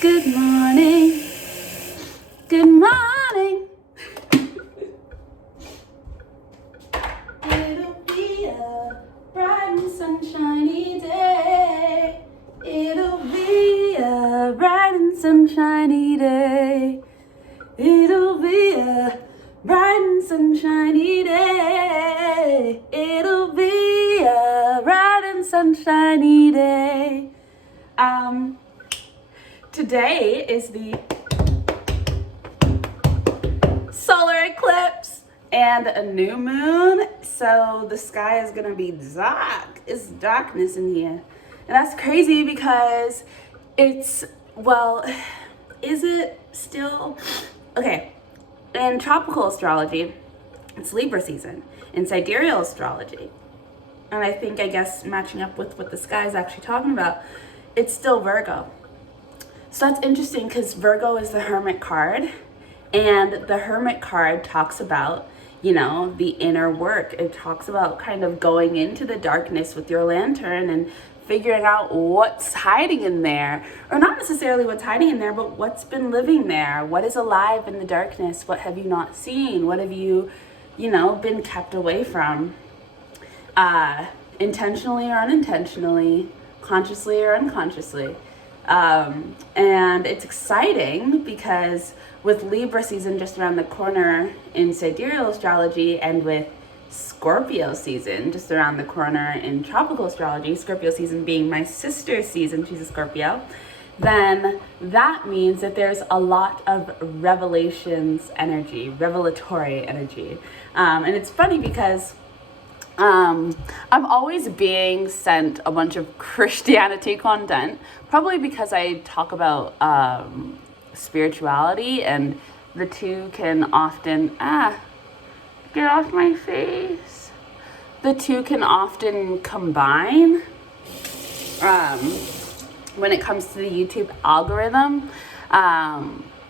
Good morning. Good morning. It'll be a bright and sunshiny day. It'll be a bright and sunshiny day. It'll be a bright and sunshiny day. It'll be a bright and sunshiny day. Today is the solar eclipse and a new moon, so the sky is gonna be dark. It's darkness in here, and that's crazy because is it still okay? In tropical astrology, it's Libra season. In sidereal astrology, and I guess matching up with what the sky is actually talking about, it's still Virgo. So that's interesting because Virgo is the Hermit card, and the Hermit card talks about, the inner work. It talks about kind of going into the darkness with your lantern and figuring out what's hiding in there, or not necessarily what's hiding in there, but what's been living there. What is alive in the darkness? What have you not seen? What have you, been kept away from? Intentionally or unintentionally, consciously or unconsciously. And it's exciting because with Libra season just around the corner in sidereal astrology, and with Scorpio season just around the corner in tropical astrology, Scorpio season being my sister's season, she's a Scorpio, then that means that there's a lot of revelatory energy. And it's funny because I'm always being sent a bunch of Christianity content, probably because I talk about spirituality, and the two can often get off my face. The two can often combine when it comes to the YouTube algorithm.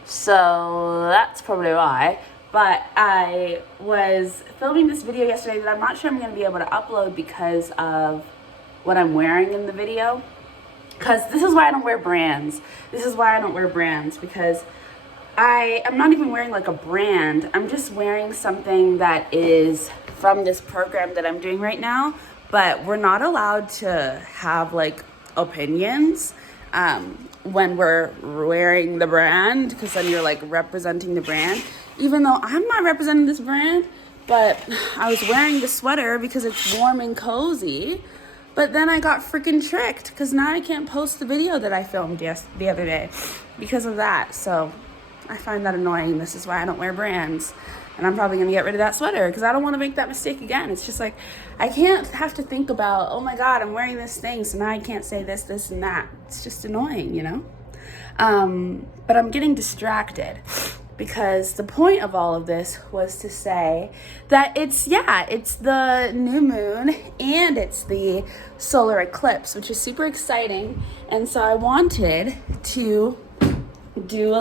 So that's probably why. But I was filming this video yesterday that I'm not sure I'm going to be able to upload because of what I'm wearing in the video. Because this is why I don't wear brands. Because I'm not even wearing like a brand. I'm just wearing something that is from this program that I'm doing right now. But we're not allowed to have like opinions when we're wearing the brand, because then you're like representing the brand. Even though I'm not representing this brand, but I was wearing the sweater because it's warm and cozy. But then I got freaking tricked because now I can't post the video that I filmed the other day because of that. So I find that annoying. This is why I don't wear brands. And I'm probably going to get rid of that sweater because I don't want to make that mistake again. It's just like, I can't have to think about, oh my God, I'm wearing this thing, so now I can't say this, and that. It's just annoying, But I'm getting distracted because the point of all of this was to say that it's the new moon and it's the solar eclipse, which is super exciting. And so I wanted to do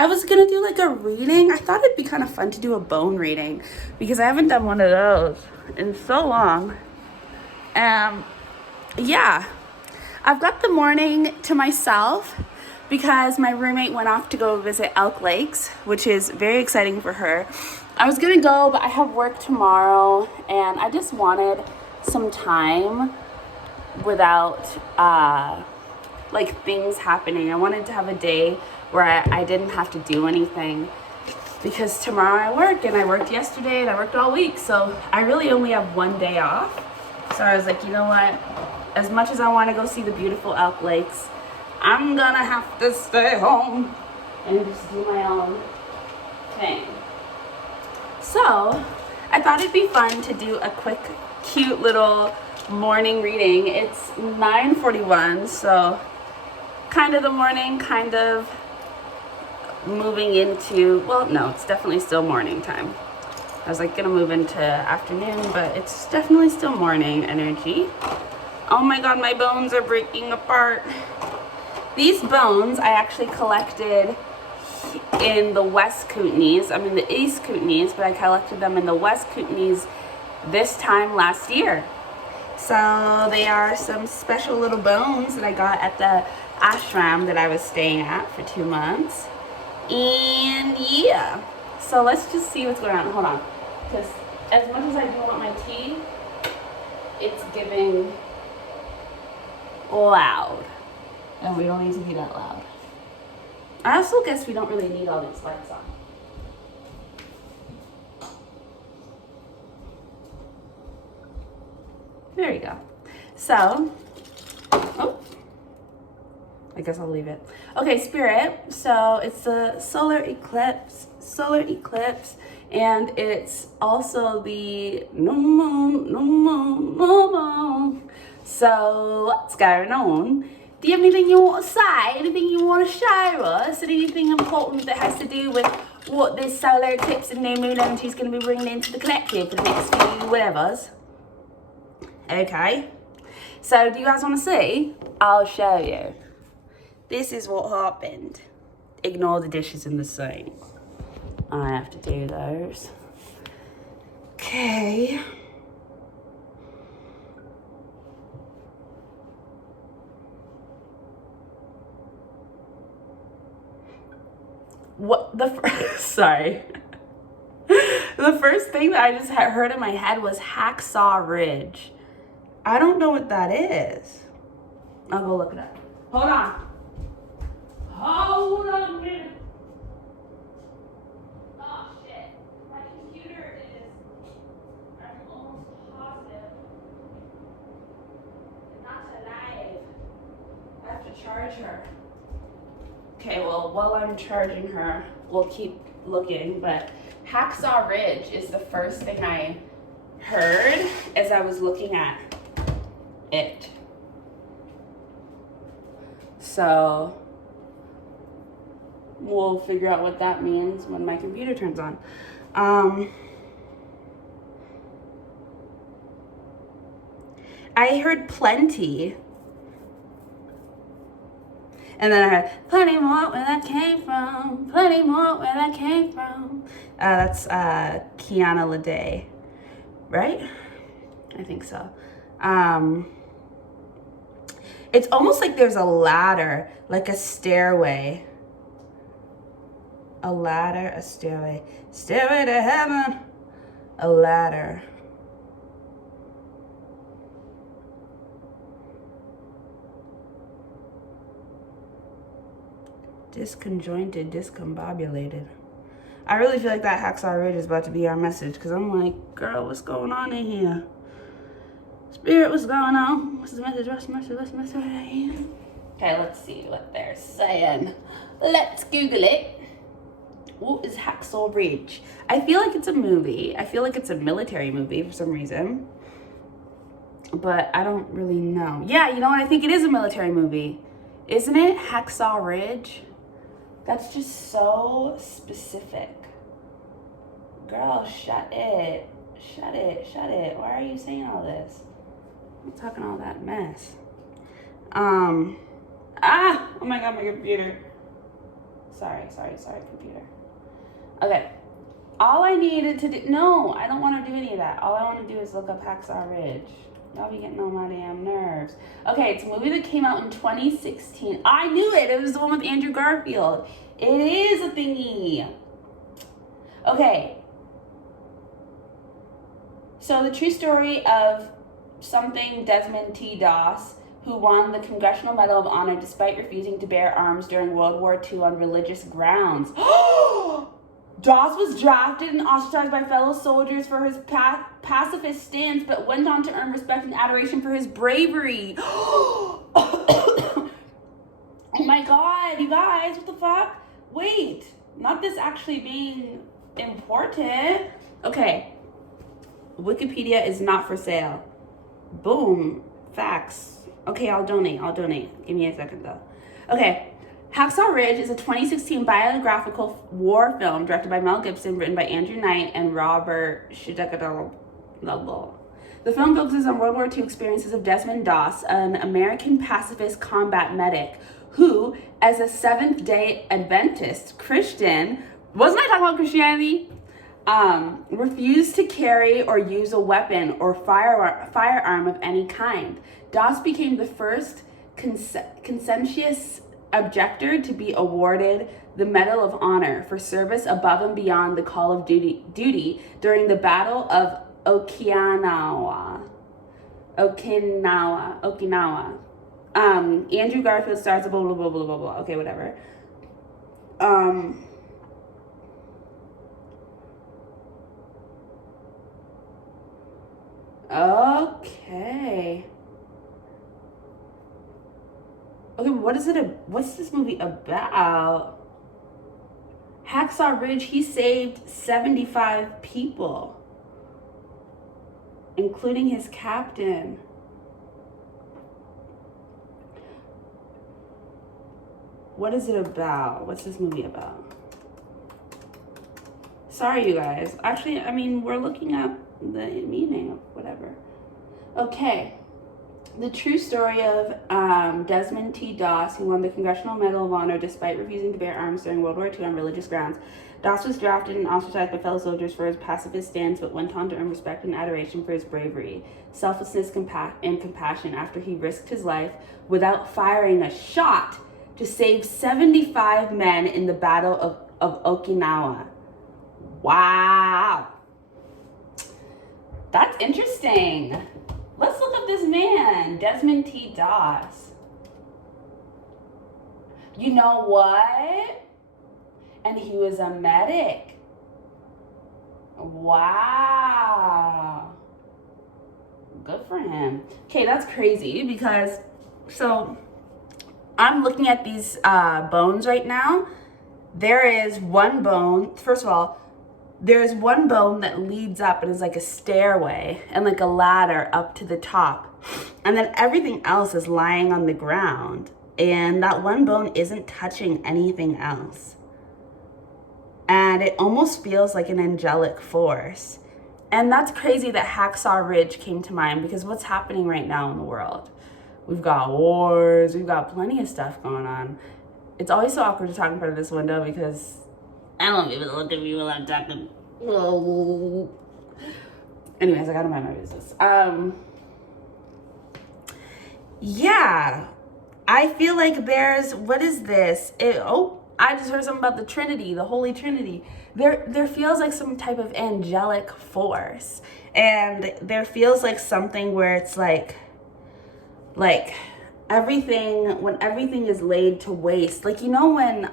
I was going to do like a reading. I thought it'd be kind of fun to do a bone reading because I haven't done one of those in so long. I've got the morning to myself because my roommate went off to go visit Elk Lakes, which is very exciting for her. I was going to go, but I have work tomorrow, and I just wanted some time without things happening. I wanted to have a day where I didn't have to do anything, because tomorrow I work, and I worked yesterday, and I worked all week, so I really only have one day off. So I was like, you know what? As much as I want to go see the beautiful Elk Lakes, I'm gonna have to stay home and just do my own thing. So I thought it'd be fun to do a quick, cute little morning reading. It's 9:41, so kind of the morning, kind of moving into, it's definitely still morning time. I was gonna move into afternoon, but it's definitely still morning energy. Oh my God, my bones are breaking apart. These bones I actually collected in the West Kootenays. I'm in the East Kootenays, but I collected them in the West Kootenays this time last year. So they are some special little bones that I got at the ashram that I was staying at for 2 months. And yeah, so let's just see what's going on. Hold on, because as much as I do want my tea, it's giving loud, and we don't need to be that loud. I also guess we don't really need all these lights on. There you go. So, oh, I guess I'll leave it. Okay, Spirit, so it's the solar eclipse, and it's also the no moon. So, what's going on? Do you have anything you want to say? Anything you want to show us? Anything important that has to do with what this solar eclipse and new moon energy is going to be bringing into the collective for the next few whatevers? Okay. So, do you guys want to see? I'll show you. This is what happened. Ignore the dishes in the sink. I have to do those. Okay. What the sorry. The first thing that I just heard in my head was Hacksaw Ridge. I don't know what that is. I'll go look it up. Hold on. Hold on a minute. Oh shit. My computer is, I'm almost positive, not alive. I have to charge her. Okay, well, while I'm charging her, we'll keep looking, but Hacksaw Ridge is the first thing I heard as I was looking at it. So we'll figure out what that means when my computer turns on. I heard plenty. And then I heard plenty more where that came from, plenty more where that came from. That's Kiana Lede, right? I think so. It's almost like there's a ladder, like a stairway. A ladder, a stairway. Stairway to heaven. A ladder. Disconjointed, discombobulated. I really feel like that Hacksaw Ridge is about to be our message, because I'm like, girl, what's going on in here? Spirit, what's going on? What's the message? What's the message? What's the message? Okay, let's see what they're saying. Let's Google it. What is Hacksaw Ridge? I feel like it's a movie. I feel like it's a military movie for some reason. But I don't really know. Yeah, you know what? I think it is a military movie. Isn't it? Hacksaw Ridge? That's just so specific. Girl, shut it. Shut it. Shut it. Why are you saying all this? I'm talking all that mess. Oh my god, my computer. Sorry, computer. Okay. All I needed to do, no, I don't want to do any of that. All I want to do is look up Hacksaw Ridge. Y'all be getting on my damn nerves. Okay, it's a movie that came out in 2016. I knew it. It was the one with Andrew Garfield. It is a thingy. Okay. So the true story of something Desmond T. Doss, who won the Congressional Medal of Honor despite refusing to bear arms during World War II on religious grounds. Doss was drafted and ostracized by fellow soldiers for his pacifist stance, but went on to earn respect and adoration for his bravery. Oh my god, you guys, what the fuck? Wait, not this actually being important. Okay, Wikipedia is not for sale. Boom, facts. Okay, I'll donate. Give me a second though. Okay. Hacksaw Ridge is a 2016 biographical war film directed by Mel Gibson, written by Andrew Knight and Robert Shidakadal. The film focuses on World War II experiences of Desmond Doss, an American pacifist combat medic who, as a Seventh-day Adventist Christian, wasn't I talking about Christianity? Refused to carry or use a weapon or firearm of any kind. Doss became the first conscientious objector to be awarded the Medal of Honor for service above and beyond the call of duty during the Battle of Okinawa. Andrew Garfield stars blah blah blah blah blah blah. Okay, whatever. Okay. Okay, what's this movie about? Hacksaw Ridge, he saved 75 people, including his captain. What is it about? What's this movie about? Sorry, you guys. Actually, I mean, we're looking up the meaning of whatever. Okay. The true story of Desmond T. Doss, who won the Congressional Medal of Honor despite refusing to bear arms during World War II on religious grounds. Doss was drafted and ostracized by fellow soldiers for his pacifist stance, but went on to earn respect and adoration for his bravery, selflessness, and compassion after he risked his life without firing a shot to save 75 men in the Battle of Okinawa. Wow. That's interesting. Let's look up this man, Desmond T. Doss. You know what? And he was a medic. Wow. Good for him. Okay, that's crazy because, so I'm looking at these bones right now. There is one bone, first of all, there's one bone that leads up and is like a stairway and like a ladder up to the top. And then everything else is lying on the ground. And that one bone isn't touching anything else. And it almost feels like an angelic force. And that's crazy that Hacksaw Ridge came to mind because what's happening right now in the world? We've got wars, we've got plenty of stuff going on. It's always so awkward to talk in front of this window because I don't want people to look at me while I'm talking. Whoa. Anyways, I gotta mind my business. Yeah. I feel like there's, what is this? I just heard something about the Trinity, the Holy Trinity. There feels like some type of angelic force. And there feels like something where it's like everything, when everything is laid to waste. Like, you know when,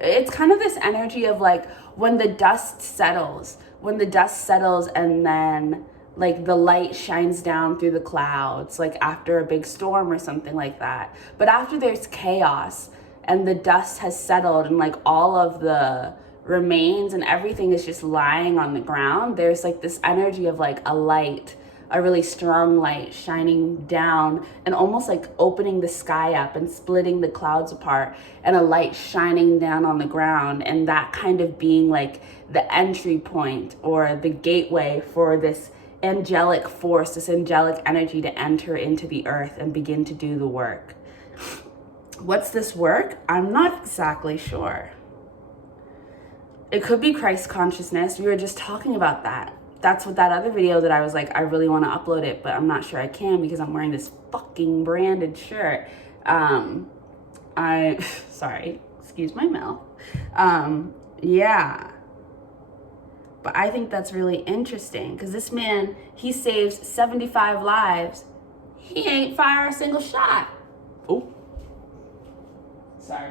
it's kind of this energy of like when the dust settles and then like the light shines down through the clouds, like after a big storm or something like that. But after there's chaos and the dust has settled and like all of the remains and everything is just lying on the ground, there's like this energy of like a light, a really strong light shining down and almost like opening the sky up and splitting the clouds apart, and a light shining down on the ground, and that kind of being like the entry point or the gateway for this angelic force, this angelic energy to enter into the earth and begin to do the work. What's this work? I'm not exactly sure. It could be Christ consciousness. We were just talking about that. That's what that other video that I was like, I really want to upload it, but I'm not sure I can because I'm wearing this fucking branded shirt. Sorry, excuse my mouth. Yeah. But I think that's really interesting because this man, he saves 75 lives. He ain't fire a single shot. Oh, sorry.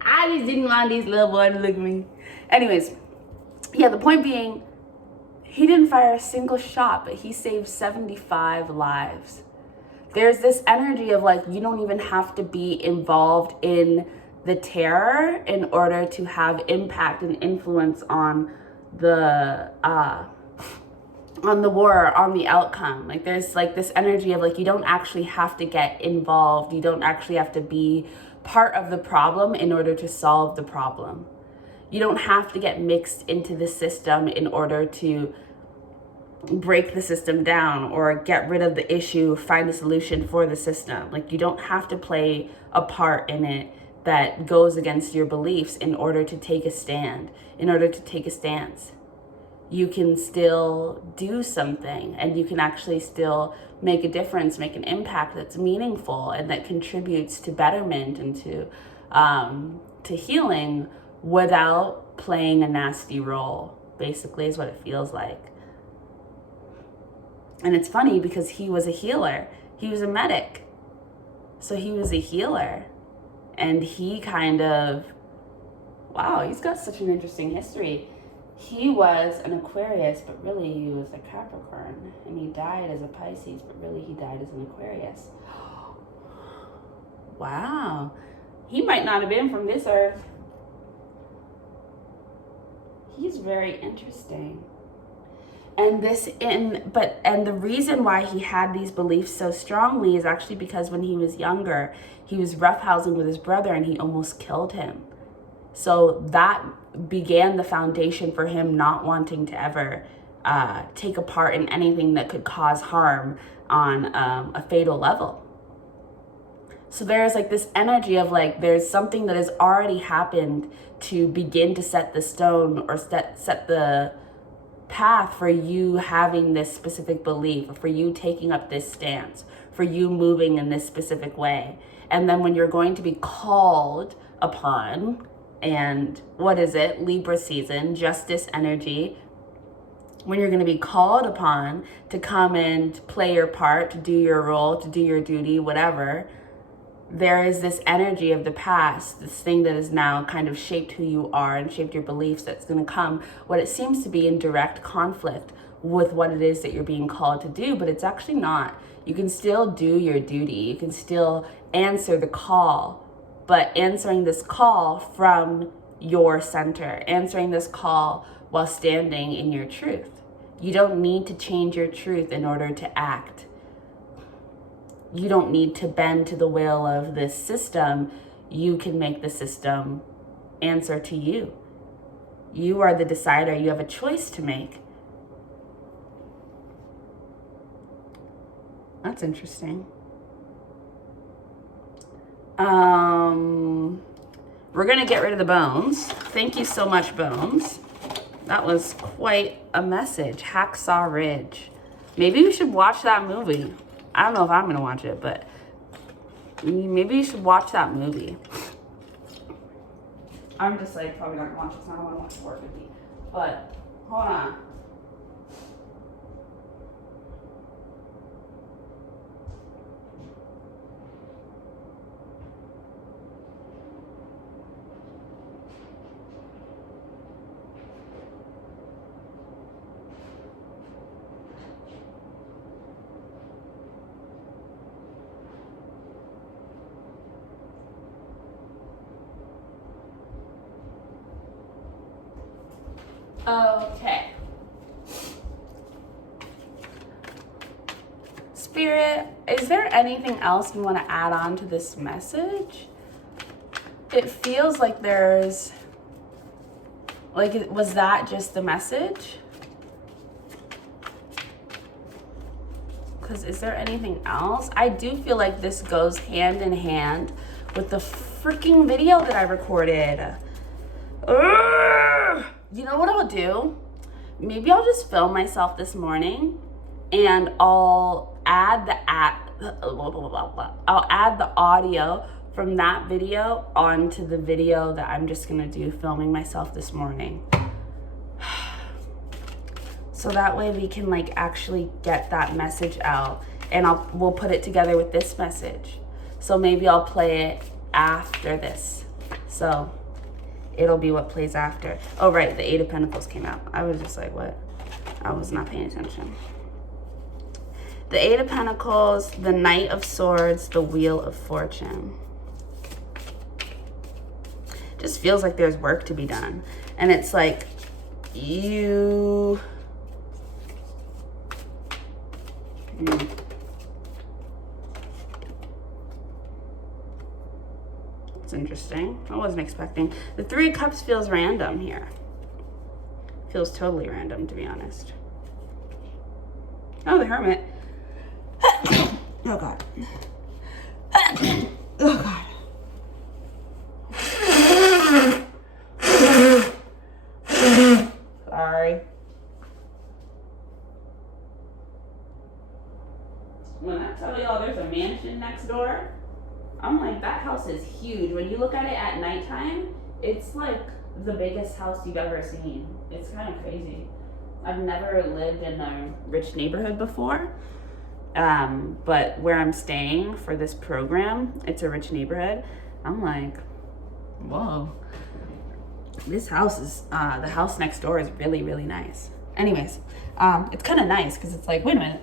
I just didn't want these little boys to look at me. Anyways, yeah, the point being, he didn't fire a single shot, but he saved 75 lives. There's this energy of like, you don't even have to be involved in the terror in order to have impact and influence on the war, on the outcome. Like there's like this energy of like, you don't actually have to get involved. You don't actually have to be part of the problem in order to solve the problem. You don't have to get mixed into the system in order to break the system down or get rid of the issue, find a solution for the system. Like you don't have to play a part in it that goes against your beliefs in order to take a stand, in order to take a stance. you can still do something, and you can actually still make a difference, make an impact that's meaningful and that contributes to betterment and to healing without playing a nasty role, basically, is what it feels like. And it's funny because he was a healer. He was a medic. So he was a healer. And he kind of, wow, he's got such an interesting history. He was an Aquarius, but really he was a Capricorn. And he died as a Pisces, but really he died as an Aquarius. Wow. He might not have been from this earth. He's very interesting. And the reason why he had these beliefs so strongly is actually because when he was younger, he was roughhousing with his brother and he almost killed him. So that began the foundation for him not wanting to ever take a part in anything that could cause harm on a fatal level. So there's like this energy of like, there's something that has already happened to begin to set the stone or set the path for you having this specific belief, or for you taking up this stance, for you moving in this specific way. And then when you're going to be called upon, and what is it? Libra season, justice energy. When you're going to be called upon to come and play your part, to do your role, to do your duty, whatever, there is this energy of the past, this thing that has now kind of shaped who you are and shaped your beliefs, that's going to come, what it seems to be in direct conflict with what it is that you're being called to do, but it's actually not. You can still do your duty. You can still answer the call, but answering this call from your center, answering this call while standing in your truth. You don't need to change your truth in order to act. You don't need to bend to the will of this system. You can make the system answer to you. You are the decider. You have a choice to make. That's interesting. We're gonna get rid of the bones. Thank you so much, Bones. That was quite a message. Hacksaw Ridge. Maybe we should watch that movie. I don't know if I'm gonna watch it, but maybe you should watch that movie. I'm just like probably not gonna watch it because I don't want to watch 450. But hold on. Okay. Spirit, is there anything else you want to add on to this message? It feels like there's, like, was that just the message? Because is there anything else? I do feel like this goes hand in hand with the freaking video that I recorded. Ugh! You know what I'll do? Maybe I'll just film myself this morning and I'll add I'll add the audio from that video onto the video that I'm just gonna do filming myself this morning. So that way we can like actually get that message out, and we'll put it together with this message. So maybe I'll play it after this. So it'll be what plays after. Oh, right, the Eight of Pentacles came out. I was just like, what? I was not paying attention. The Eight of Pentacles, the Knight of Swords, the Wheel of Fortune. Just feels like there's work to be done. And it's like, It's interesting. I wasn't expecting. The Three of Cups feels random here. Feels totally random, to be honest. Oh, the Hermit. Oh, God. Oh, God. Sorry. mansion next door. I'm like, that house is huge. When you look at it at nighttime, it's like the biggest house you've ever seen. It's kind of crazy. I've never lived in a rich neighborhood before, but where I'm staying for this program, it's a rich neighborhood. I'm like, whoa. This house is, the house next door is really, really nice. Anyways, it's kind of nice because it's like, wait a minute.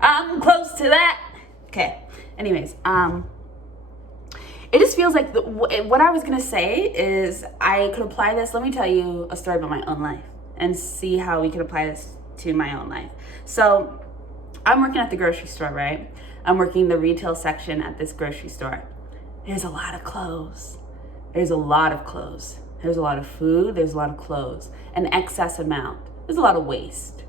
I'm close to that. Okay. Anyways, it just feels like what I was going to say is I could apply this. Let me tell you a story about my own life and see how we could apply this to my own life. So I'm working at the grocery store, right? I'm working the retail section at this grocery store. There's a lot of clothes. There's a lot of clothes. There's a lot of food. There's a lot of clothes. An excess amount. There's a lot of waste.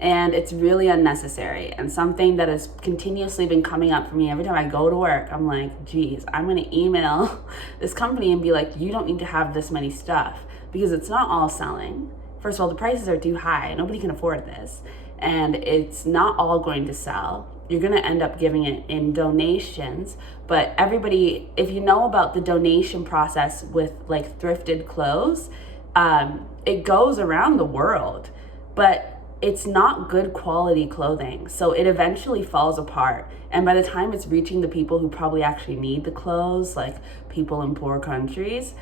And it's really unnecessary, and something that has continuously been coming up for me every time I go to work. I'm like, geez, I'm going to email this company and be like, you don't need to have this many stuff, because it's not all selling. First of all, the prices are too high. Nobody can afford this, and it's not all going to sell. You're going to end up giving it in donations, but everybody, if you know about the donation process with like thrifted clothes, it goes around the world, but it's not good quality clothing. So it eventually falls apart. And by the time it's reaching the people who probably actually need the clothes, like people in poor countries,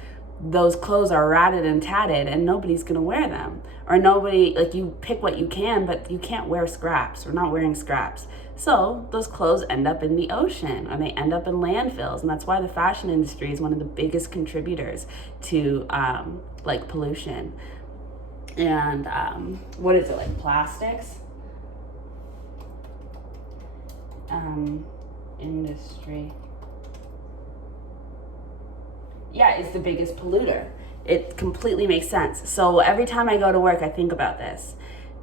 those clothes are ratted and tatted and nobody's gonna wear them. Or nobody, like, you pick what you can, but you can't wear scraps. We're not wearing scraps. So those clothes end up in the ocean, or they end up in landfills. And that's why the fashion industry is one of the biggest contributors to like pollution. And what is it, like plastics? Industry. Yeah, it's the biggest polluter. It completely makes sense. So every time I go to work, I think about this.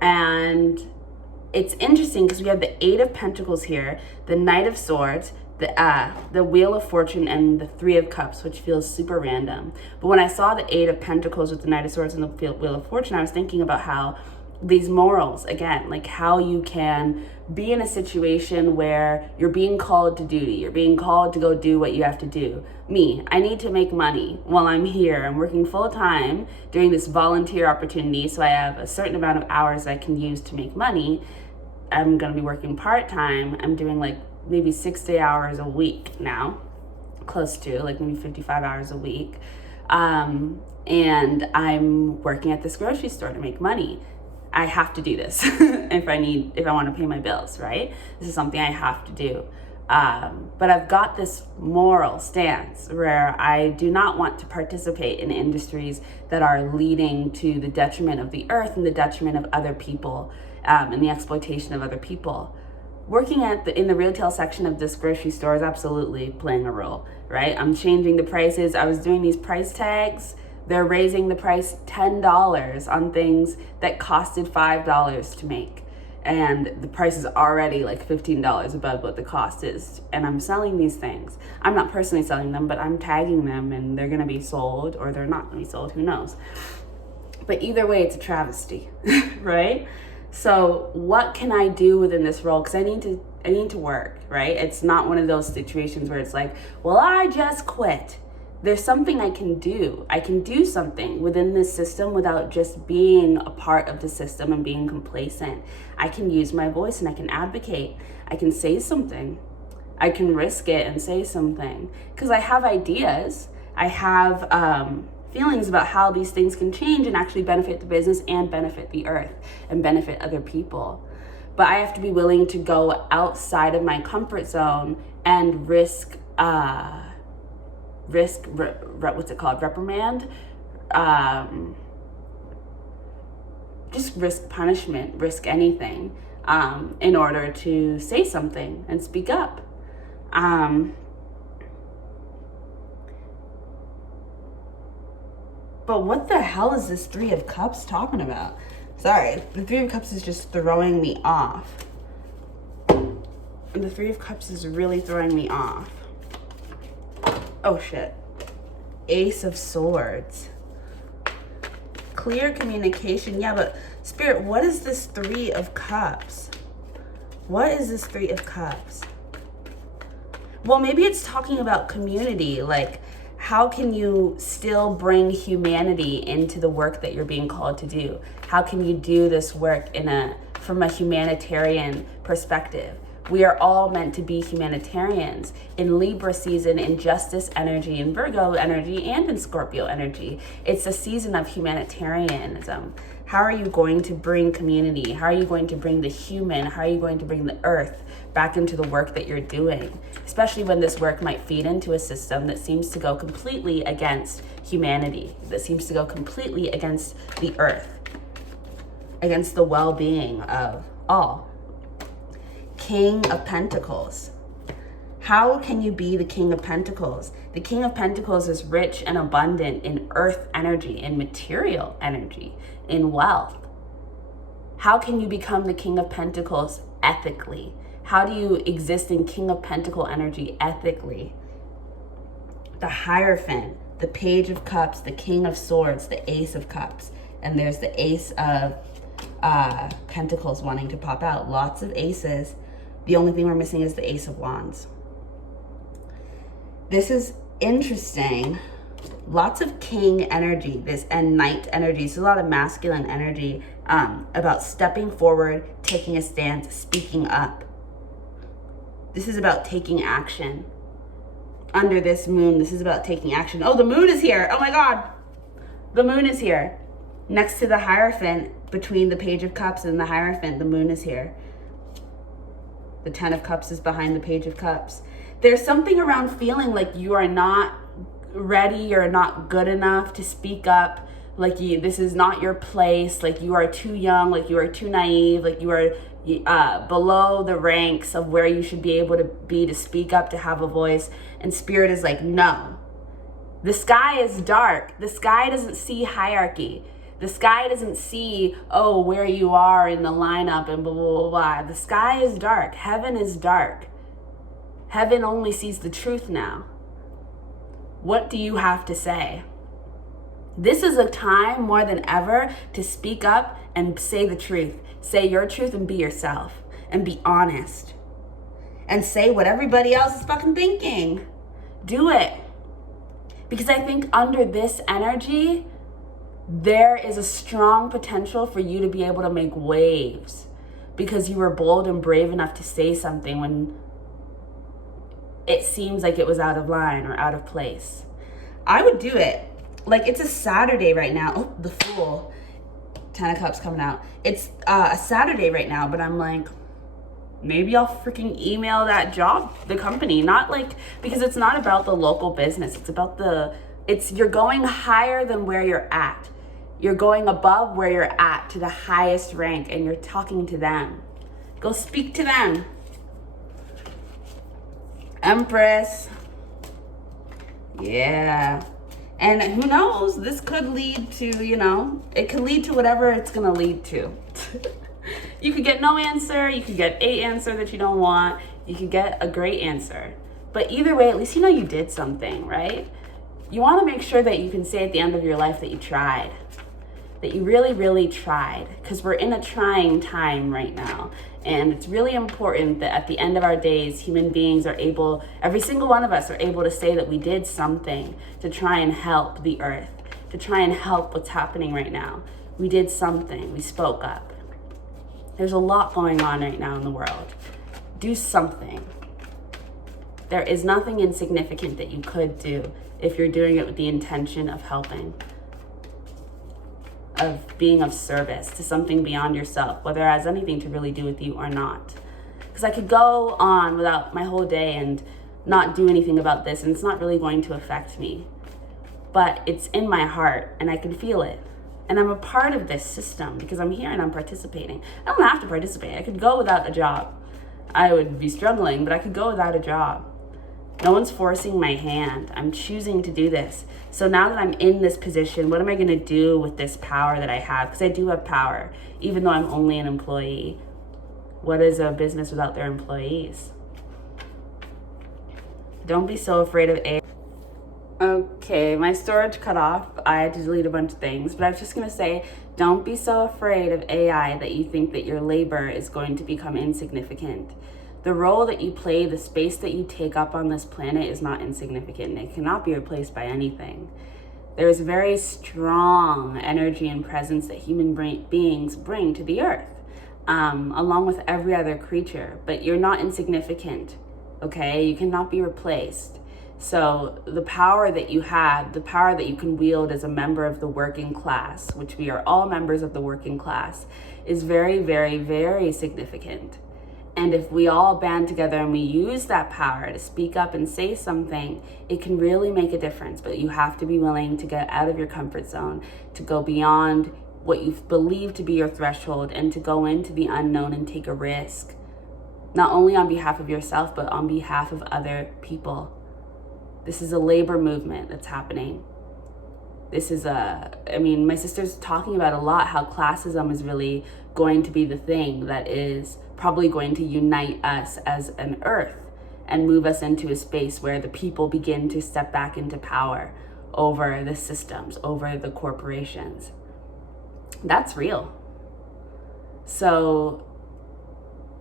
And it's interesting because we have the Eight of Pentacles here, the Knight of Swords, the Wheel of Fortune, and the Three of Cups, which feels super random. But when I saw the Eight of Pentacles with the Knight of Swords and the Wheel of Fortune, I was thinking about how these morals, again, like how you can be in a situation where you're being called to duty, you're being called to go do what you have to do. Me, I need to make money while I'm here. I'm working full time doing this volunteer opportunity, so I have a certain amount of hours I can use to make money. I'm gonna be working part-time. I'm doing like maybe 60 hours a week now, close to like maybe 55 hours a week. And I'm working at this grocery store to make money. I have to do this if I want to pay my bills, right? This is something I have to do. But I've got this moral stance where I do not want to participate in industries that are leading to the detriment of the earth and the detriment of other people, and the exploitation of other people. Working in the retail section of this grocery store is absolutely playing a role, right? I'm changing the prices. I was doing these price tags. They're raising the price $10 on things that costed $5 to make. And the price is already like $15 above what the cost is. And I'm selling these things. I'm not personally selling them, but I'm tagging them, and they're gonna be sold, or they're not gonna be sold, who knows? But either way, it's a travesty, right? So what can I do within this role? Because I need to work, right? It's not one of those situations where it's like, well, I just quit. There's something I can do. I can do something within this system without just being a part of the system and being complacent. I can use my voice and I can advocate. I can say something. I can risk it and say something. Because I have ideas. I have feelings about how these things can change and actually benefit the business and benefit the earth and benefit other people. But I have to be willing to go outside of my comfort zone and risk what's it called? Reprimand? Just risk punishment, risk anything, in order to say something and speak up. But what the hell is this Three of Cups talking about? Sorry, the Three of Cups is just throwing me off. And the Three of Cups is really throwing me off. Oh shit. Ace of Swords. Clear communication. Yeah, but Spirit, what is this Three of Cups? What is this Three of Cups? Well, maybe it's talking about community. Like, how can you still bring humanity into the work that you're being called to do? How can you do this work from a humanitarian perspective? We are all meant to be humanitarians in Libra season, in Justice energy, in Virgo energy, and in Scorpio energy. It's a season of humanitarianism. How are you going to bring community? How are you going to bring the human? How are you going to bring the earth back into the work that you're doing? Especially when this work might feed into a system that seems to go completely against humanity, that seems to go completely against the earth, against the well-being of all. King of Pentacles. How can you be the King of Pentacles? The King of Pentacles is rich and abundant in earth energy, in material energy, in wealth. How can you become the King of Pentacles ethically? How do you exist in King of Pentacle energy ethically? The Hierophant, the Page of Cups, the King of Swords, the Ace of Cups, and there's the Ace of Pentacles wanting to pop out. Lots of aces. The only thing we're missing is the Ace of Wands. This is interesting. Lots of king energy, and knight energy. So a lot of masculine energy about stepping forward, taking a stance, speaking up. This is about taking action. Under this moon, this is about taking action. Oh, the moon is here. Oh my God. The moon is here. Next to the Hierophant, between the Page of Cups and the Hierophant, the moon is here. The Ten of Cups is behind the Page of Cups. There's something around feeling like you are not ready, you're not good enough to speak up, like this is not your place, like you are too young, like you are too naive, like you are below the ranks of where you should be able to be to speak up, to have a voice. And Spirit is like, no. The sky is dark. The sky doesn't see hierarchy. The sky doesn't see, oh, where you are in the lineup and blah, blah, blah, blah. The sky is dark. Heaven is dark. Heaven only sees the truth now. What do you have to say? This is a time more than ever to speak up and say the truth. Say your truth and be yourself and be honest. And say what everybody else is fucking thinking. Do it. Because I think under this energy, there is a strong potential for you to be able to make waves because you were bold and brave enough to say something when it seems like it was out of line or out of place. I would do it. Like, it's a Saturday right now. Oh, the Fool. Ten of Cups coming out. It's a Saturday right now, but I'm like, maybe I'll freaking email that job, the company. Not like, because it's not about the local business. It's about you're going higher than where you're at. You're going above where you're at to the highest rank, and you're talking to them. Go speak to them. Empress. Yeah. And who knows, this could lead to, it could lead to whatever it's going to lead to. You could get no answer. You could get a answer that you don't want. You could get a great answer. But either way, at least you know you did something, right? You want to make sure that you can say at the end of your life that you tried. That you really, really tried. Because we're in a trying time right now. And it's really important that at the end of our days, human beings are able, every single one of us are able to say that we did something to try and help the earth, to try and help what's happening right now. We did something. We spoke up. There's a lot going on right now in the world. Do something. There is nothing insignificant that you could do if you're doing it with the intention of helping, of being of service to something beyond yourself, whether it has anything to really do with you or not. Because I could go on without my whole day and not do anything about this, and it's not really going to affect me. But it's in my heart, and I can feel it. And I'm a part of this system because I'm here and I'm participating. I don't have to participate. I could go without a job. I would be struggling, but I could go without a job. No one's forcing my hand. I'm choosing to do this. So now that I'm in this position, what am I going to do with this power that I have? Because I do have power, even though I'm only an employee. What is a business without their employees? Don't be so afraid of AI. Okay, my storage cut off. I had to delete a bunch of things, but I was just going to say, don't be so afraid of AI that you think that your labor is going to become insignificant. The role that you play, the space that you take up on this planet is not insignificant. It cannot be replaced by anything. There is very strong energy and presence that human beings bring to the earth, along with every other creature. But you're not insignificant, okay? You cannot be replaced. So the power that you have, the power that you can wield as a member of the working class, which we are all members of the working class, is very, very, very significant. And if we all band together and we use that power to speak up and say something, it can really make a difference. But you have to be willing to get out of your comfort zone, to go beyond what you believe to be your threshold, and to go into the unknown and take a risk. Not only on behalf of yourself, but on behalf of other people. This is a labor movement that's happening. This is my sister's talking about a lot how classism is really going to be the thing that is probably going to unite us as an earth and move us into a space where the people begin to step back into power over the systems, over the corporations. That's real. So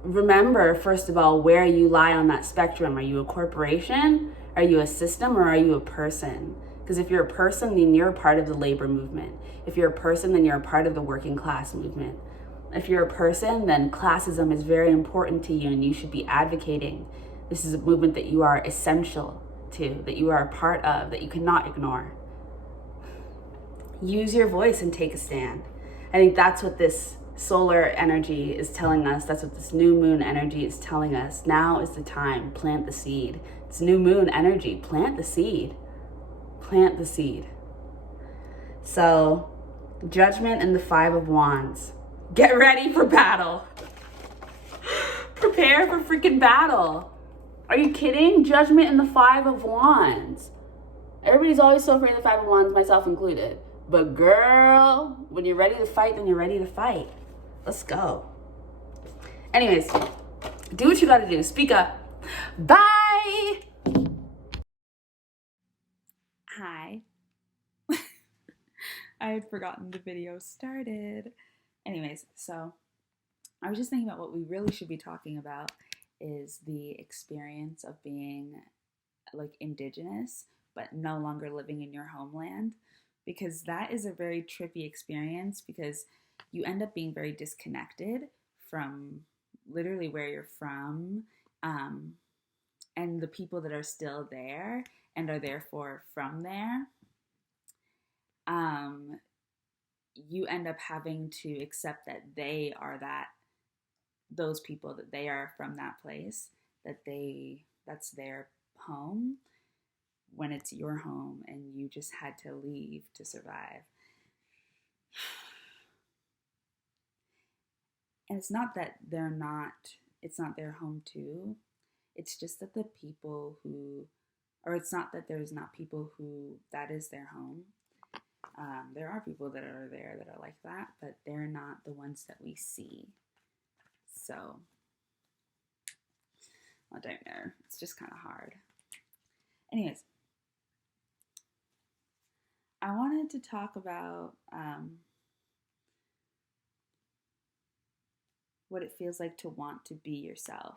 remember, first of all, where you lie on that spectrum. Are you a corporation? Are you a system? Or are you a person? Because if you're a person, then you're a part of the labor movement. If you're a person, then you're a part of the working class movement. If you're a person, then classism is very important to you and you should be advocating. This is a movement that you are essential to, that you are a part of, that you cannot ignore. Use your voice and take a stand. I think that's what this solar energy is telling us. That's what this new moon energy is telling us. Now is the time. Plant the seed. It's new moon energy. Plant the seed. Plant the seed. So, Judgment and the 5 of Wands. Get ready for battle. Prepare for freaking battle. Are you kidding? Judgment and the 5 of Wands. Everybody's always so afraid of the 5 of Wands, myself included. But girl, when you're ready to fight, then you're ready to fight. Let's go. Anyways, do what you gotta do. Speak up. Bye. Hi. I had forgotten the video started. Anyways, so I was just thinking about what we really should be talking about is the experience of being like indigenous, but no longer living in your homeland, because that is a very trippy experience because you end up being very disconnected from literally where you're from, and the people that are still there and are therefore from there. You end up having to accept that they are those people, that they are from that place, that's their home, when it's your home and you just had to leave to survive. And it's not that it's not their home too. It's just that it's not that there's not people who that is their home. There are people that are there that are like that, but they're not the ones that we see. So, I don't know. It's just kind of hard. Anyways, I wanted to talk about what it feels like to want to be yourself.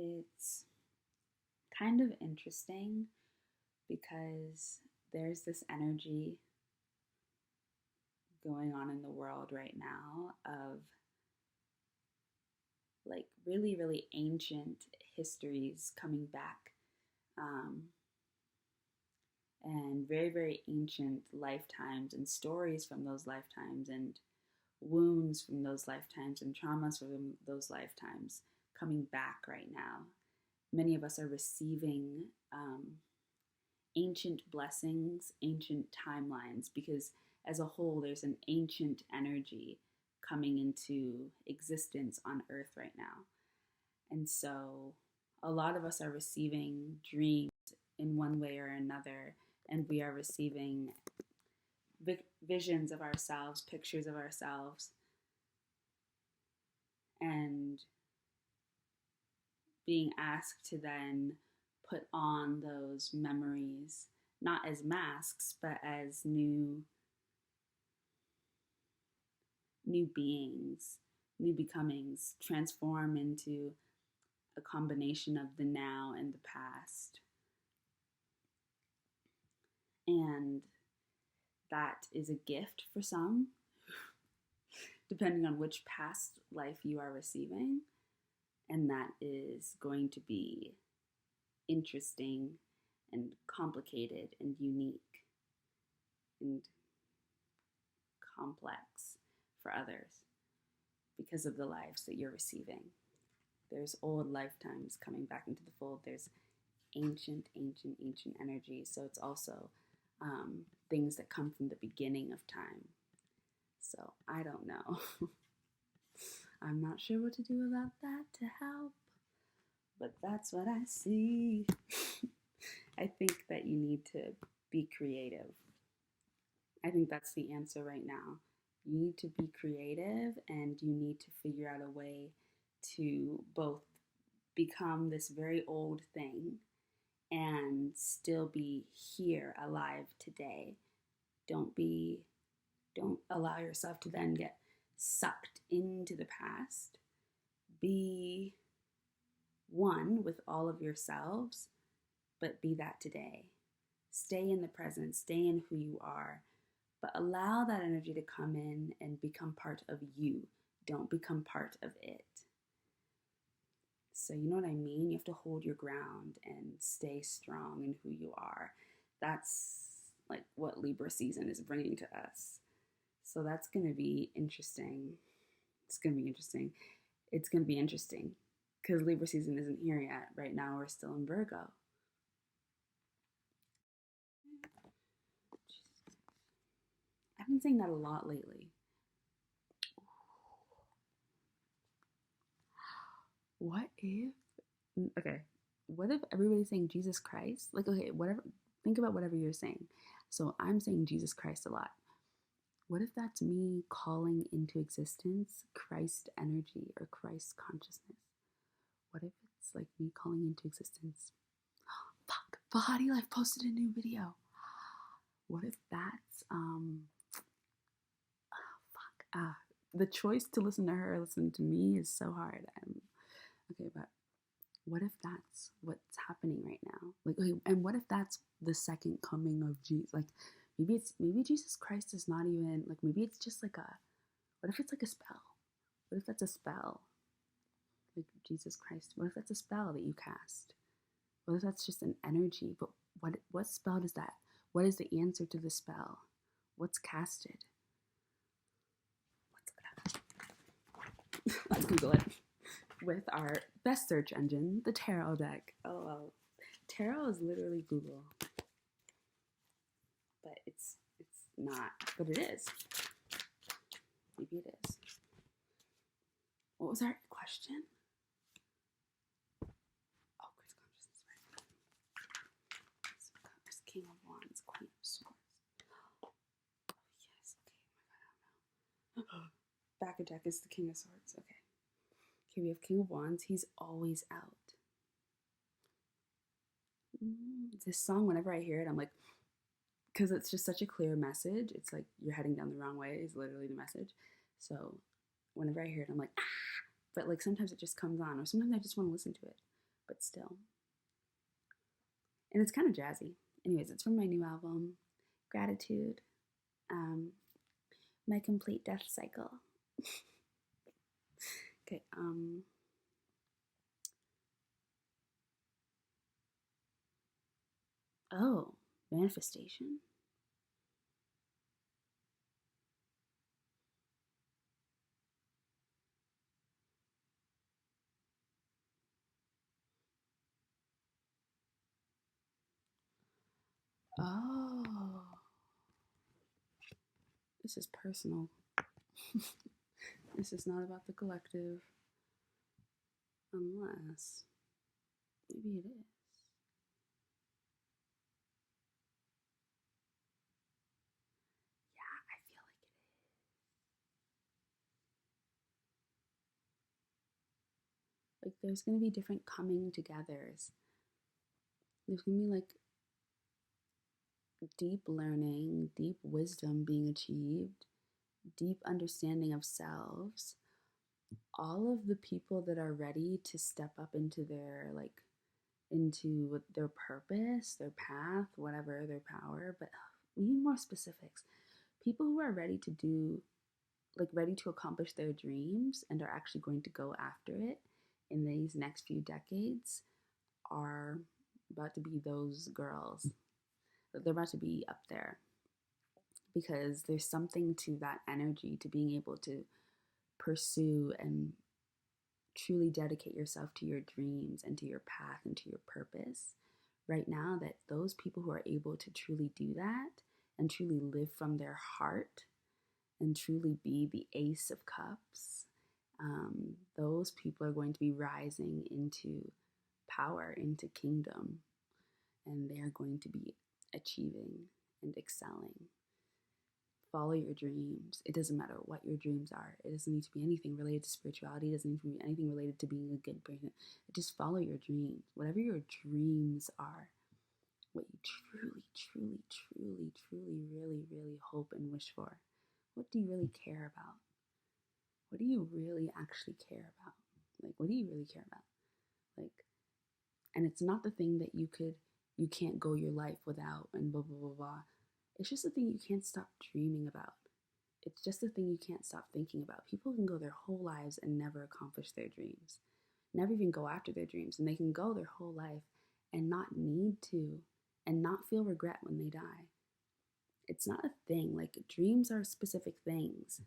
It's kind of interesting because there's this energy going on in the world right now of like really, really ancient histories coming back, and very, very ancient lifetimes and stories from those lifetimes and wounds from those lifetimes and traumas from those lifetimes coming back right now. Many of us are receiving ancient blessings, ancient timelines, because as a whole, there's an ancient energy coming into existence on Earth right now. And so a lot of us are receiving dreams in one way or another, and we are receiving visions of ourselves, pictures of ourselves, and being asked to then put on those memories, not as masks, but as new beings, new becomings, transform into a combination of the now and the past. And that is a gift for some, depending on which past life you are receiving. And that is going to be interesting and complicated and unique and complex for others because of the lives that you're receiving. There's old lifetimes coming back into the fold. There's ancient energy. So it's also things that come from the beginning of time. So I don't know. I'm not sure what to do about that to help, but that's what I see. I think that you need to be creative. I think that's the answer right now. You need to be creative, and you need to figure out a way to both become this very old thing and still be here, alive today. Don't allow yourself to then get sucked into the past. Be one with all of yourselves, but be that today. Stay in the present, stay in who you are, but allow that energy to come in and become part of you. Don't become part of it. So you know what I mean? You have to hold your ground and stay strong in who you are. That's like what Libra season is bringing to us. So that's going to be interesting. It's going to be interesting. It's going to be interesting because Libra season isn't here yet. Right now we're still in Virgo. I've been saying that a lot lately. What if, okay, what if everybody's saying Jesus Christ? Like, okay, whatever, think about whatever you're saying. So I'm saying Jesus Christ a lot. What if that's me calling into existence Christ energy or Christ consciousness? What if it's like me calling into existence? Fuck, Body Life posted a new video. What if that's, the choice to listen to her or listen to me is so hard. Okay, but what if that's what's happening right now? Like, okay, and what if that's the second coming of Jesus? Like, maybe Jesus Christ is not even, like, maybe it's just like what if it's like a spell? What if that's a spell? Like, Jesus Christ, what if that's a spell that you cast? What if that's just an energy? But what spell does that, what is the answer to the spell? What's casted? Let's Google it with our best search engine, the tarot deck. Oh, well, tarot is literally Google, but it's not. But it is. Maybe it is. What was our question? Oh, Chris Consciousness, right? There's King of Wands, Queen of Swords. Oh, yes. Okay. Oh my God, I don't know. Back of deck is the King of Swords. Okay. Okay, we have King of Wands. He's always out. This song, whenever I hear it, I'm like, because it's just such a clear message. It's like you're heading down the wrong way is literally the message. So whenever I hear it, I'm like, ah! But like sometimes it just comes on, or sometimes I just want to listen to it, but still. And it's kind of jazzy. Anyways, it's from my new album, Gratitude, My Complete Death Cycle. Okay, oh, manifestation. Oh, this is personal. This is not about the collective. Unless, maybe it is. Yeah, I feel like it is. Like, there's going to be different coming togethers. There's going to be like deep learning, deep wisdom being achieved, deep understanding of selves. All of the people that are ready to step up into their purpose, their path, whatever, their power, but we need more specifics. People who are ready to accomplish their dreams and are actually going to go after it in these next few decades are about to be those girls. They're about to be up there, because there's something to that energy, to being able to pursue and truly dedicate yourself to your dreams and to your path and to your purpose right now, that those people who are able to truly do that and truly live from their heart and truly be the Ace of Cups, those people are going to be rising into power, into kingdom, and they are going to be achieving and excelling. Follow your dreams. It doesn't matter what your dreams are. It doesn't need to be anything related to spirituality. It doesn't need to be anything related to being a good person. Just follow your dreams. Whatever your dreams are, what you truly, truly, truly, truly, really, really hope and wish for. What do you really care about? What do you really actually care about? Like, what do you really care about? Like, and it's not the thing that you can't go your life without and blah, blah, blah, blah. It's just the thing you can't stop dreaming about. It's just the thing you can't stop thinking about. People can go their whole lives and never accomplish their dreams, never even go after their dreams. And they can go their whole life and not need to, and not feel regret when they die. It's not a thing. Like, dreams are specific things.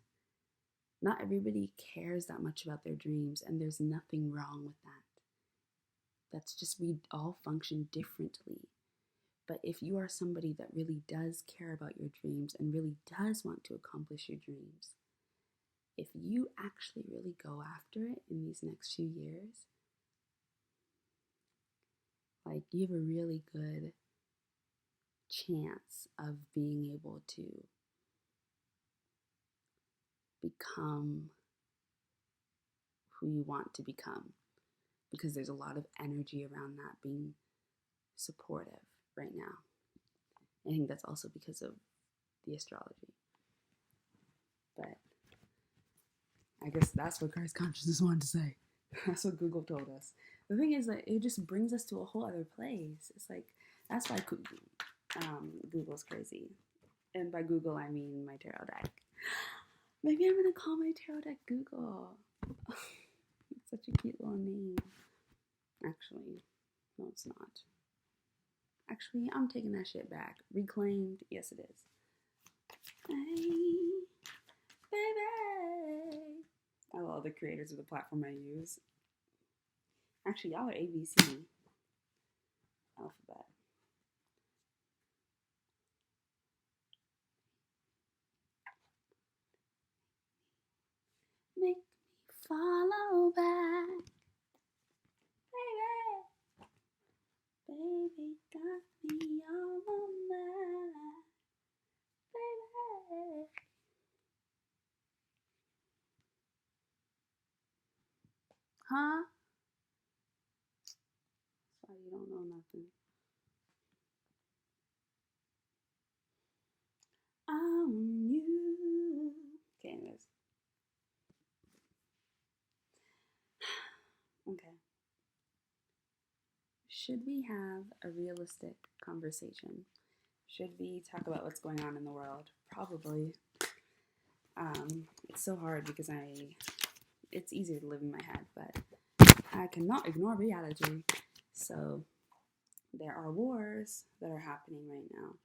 Not everybody cares that much about their dreams, and there's nothing wrong with that. That's just, we all function differently. But if you are somebody that really does care about your dreams and really does want to accomplish your dreams, if you actually really go after it in these next few years, like, you have a really good chance of being able to become who you want to become, because there's a lot of energy around that being supportive right now. I think that's also because of the astrology. But I guess that's what Christ consciousness wanted to say. That's what Google told us. The thing is that it just brings us to a whole other place. It's like, that's why Google's crazy. And by Google, I mean my tarot deck. Maybe I'm going to call my tarot deck Google. It's such a cute little name. Actually, no, it's not. Actually, I'm taking that shit back. Reclaimed, yes it is. Hey, baby. I love the creators of the platform I use. Actually, y'all are ABC alphabet. Make me follow back, baby. Baby got me on my mind, baby. Huh? That's why you don't know nothing. On you. Okay, anyways. Okay. Should we have a realistic conversation? Should we talk about what's going on in the world? Probably. It's so hard because it's easier to live in my head, but I cannot ignore reality. So there are wars that are happening right now.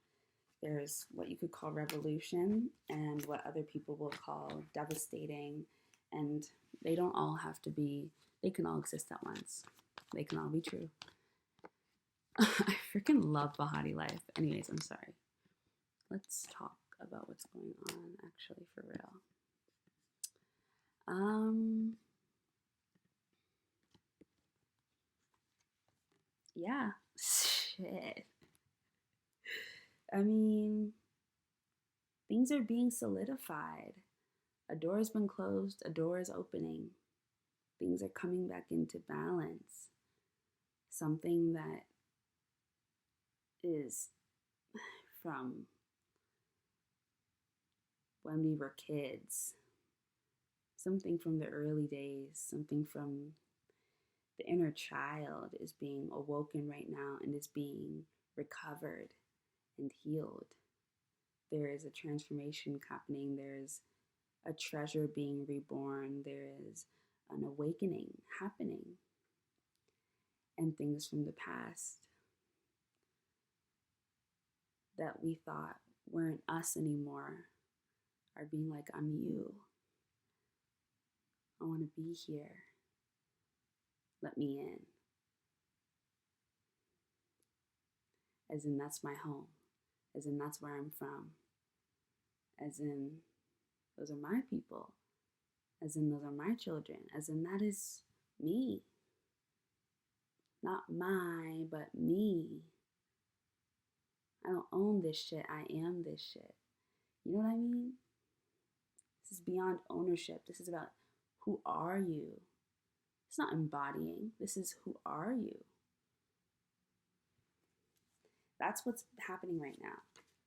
There's what you could call revolution and what other people will call devastating. And they don't all have to be, they can all exist at once. They can all be true. I freaking love Bahati life. Anyways, I'm sorry. Let's talk about what's going on actually for real. Yeah. Shit. I mean, things are being solidified. A door has been closed, a door is opening. Things are coming back into balance. Something that is from when we were kids, something from the early days, something from the inner child is being awoken right now and is being recovered and healed. There is a transformation happening. There is a treasure being reborn. There is an awakening happening. And things from the past that we thought weren't us anymore are being like, I'm you. I want to be here. Let me in. As in, that's my home. As in, that's where I'm from. As in, those are my people. As in, those are my children. As in, that is me. Not my, but me. I don't own this shit. I am this shit. You know what I mean? This is beyond ownership. This is about who are you? It's not embodying. This is who are you? That's what's happening right now.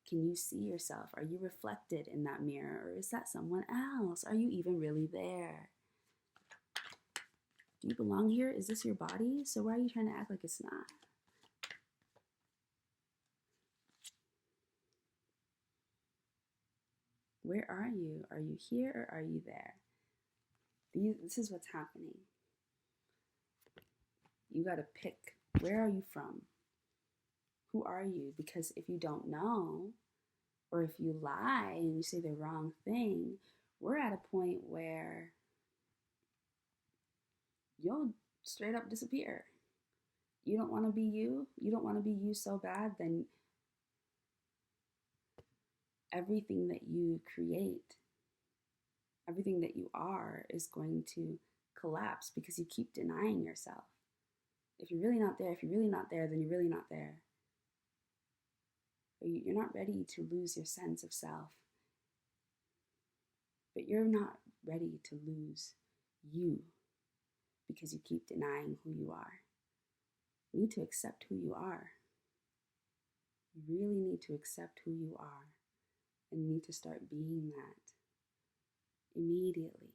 Can you see yourself? Are you reflected in that mirror, or is that someone else? Are you even really there? Do you belong here? Is this your body? So why are you trying to act like it's not? Where are you? Are you here or are you there? This is what's happening. You got to pick. Where are you from? Who are you? Because if you don't know, or if you lie and you say the wrong thing, we're at a point where you'll straight up disappear. You don't want to be you. You don't want to be you so bad, then everything that you create, everything that you are is going to collapse because you keep denying yourself. If you're really not there, then you're really not there. You're not ready to lose your sense of self. But you're not ready to lose you because you keep denying who you are. You need to accept who you are. You really need to accept who you are. And you need to start being that immediately.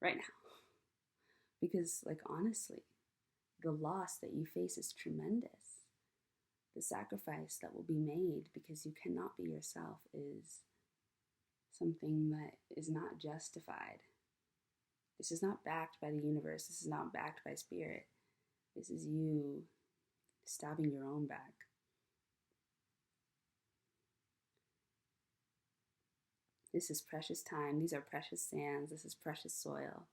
Right now. Because, honestly, the loss that you face is tremendous. The sacrifice that will be made because you cannot be yourself is something that is not justified. This is not backed by the universe. This is not backed by spirit. This is you stabbing your own back. This is precious time. These are precious sands. This is precious soil.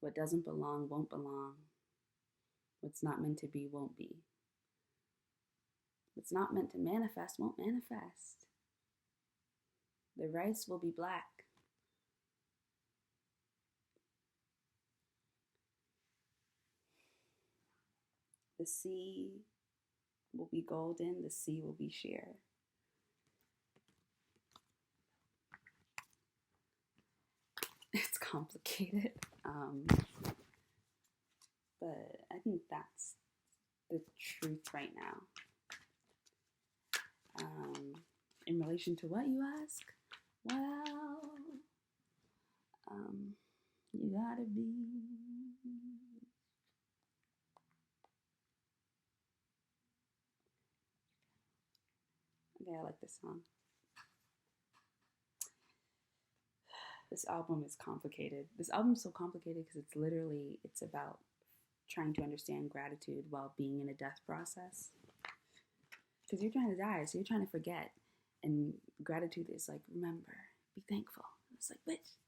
What doesn't belong won't belong. What's not meant to be won't be. What's not meant to manifest won't manifest. The rice will be black. The sea will be golden. The sea will be sheer. It's complicated. But I think that's the truth right now. In relation to what you ask? Well, you gotta be. Okay, I like this song. This album is complicated. This album's so complicated because it's about trying to understand gratitude while being in a death process. Because you're trying to die, so you're trying to forget. And gratitude is like, remember, be thankful. It's like, bitch.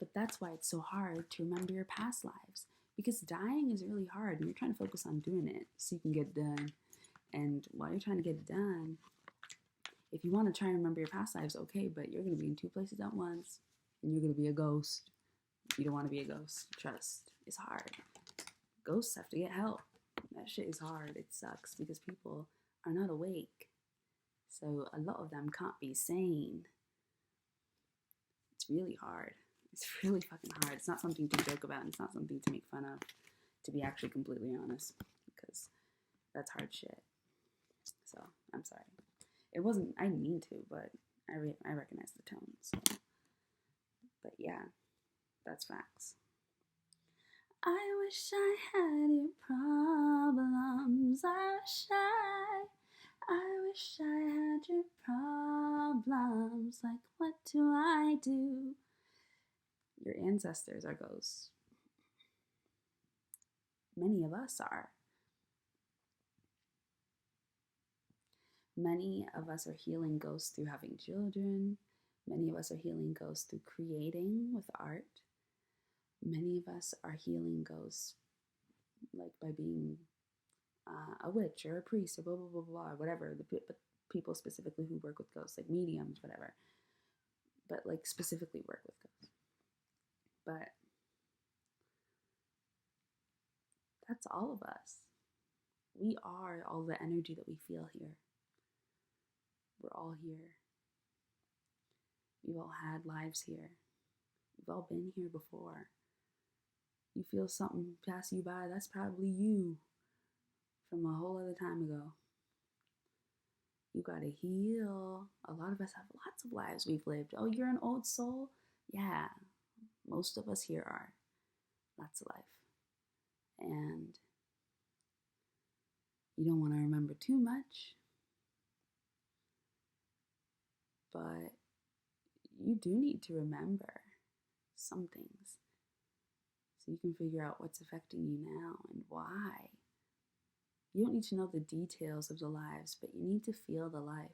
But that's why it's so hard to remember your past lives. Because dying is really hard, and you're trying to focus on doing it so you can get it done. And while you're trying to get it done, if you want to try and remember your past lives, okay, but you're going to be in two places at once, and you're going to be a ghost. You don't want to be a ghost. Trust. It's hard. Ghosts have to get help. That shit is hard. It sucks because people are not awake. So a lot of them can't be sane. It's really hard. It's really fucking hard. It's not something to joke about, and it's not something to make fun of, to be actually completely honest, because that's hard shit. So, I'm sorry. It wasn't, I didn't mean to, but I recognize the tone, so. But yeah, that's facts. I wish I had your problems. I wish I had your problems. Like, what do I do? Your ancestors are ghosts. Many of us are. Many of us are healing ghosts through having children. Many of us are healing ghosts through creating with art. Many of us are healing ghosts like by being a witch or a priest or blah, blah, blah, blah, whatever. The people specifically who work with ghosts, like mediums, whatever. But like specifically work with ghosts. But that's all of us. We are all the energy that we feel here. We're all here. We've all had lives here. We've all been here before. You feel something pass you by, that's probably you from a whole other time ago. You gotta heal. A lot of us have lots of lives we've lived. Oh, you're an old soul? Yeah, most of us here are. That's life. And you don't want to remember too much, but you do need to remember some things so you can figure out what's affecting you now and why. You don't need to know the details of the lives, but you need to feel the life.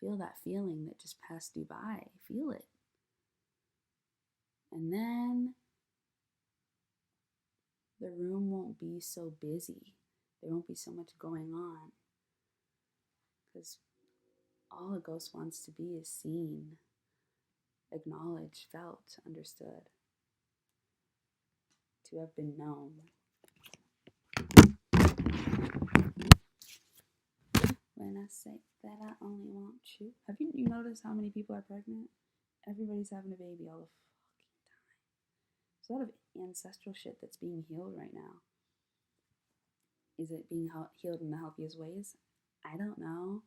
Feel that feeling that just passed you by. Feel it. And then the room won't be so busy. There won't be so much going on. Because all a ghost wants to be is seen, acknowledged, felt, understood, to have been known. When I say that I only want you. Have you noticed how many people are pregnant? Everybody's having a baby all the fucking time. There's a lot of ancestral shit that's being healed right now. Is it being healed in the healthiest ways? I don't know.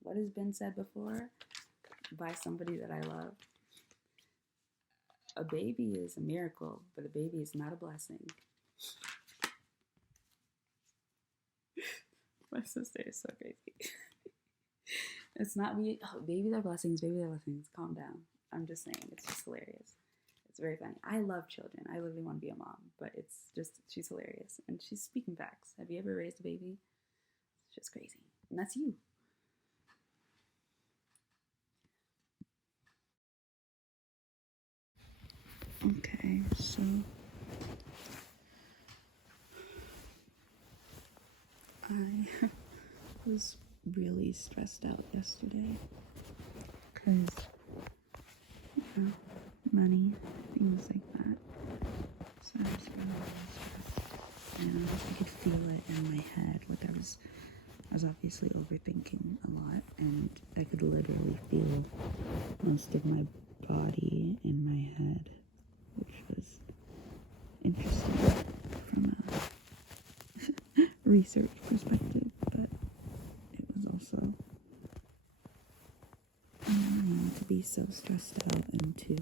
What has been said before by somebody that I love? A baby is a miracle, but a baby is not a blessing. My sister is so crazy. It's not me. Oh, babies are blessings. Babies are blessings. Calm down. I'm just saying. It's just hilarious. It's very funny. I love children. I literally want to be a mom, but it's just, she's hilarious. And she's speaking facts. Have you ever raised a baby? It's just crazy. And that's you. Okay, so I was really stressed out yesterday because, you know, money, things like that. So I was really stressed, and I could feel it in my head. Like I was obviously overthinking a lot, and I could literally feel most of my body in my head, which was interesting from a research perspective, but it was also, I don't know, to be so stressed out and to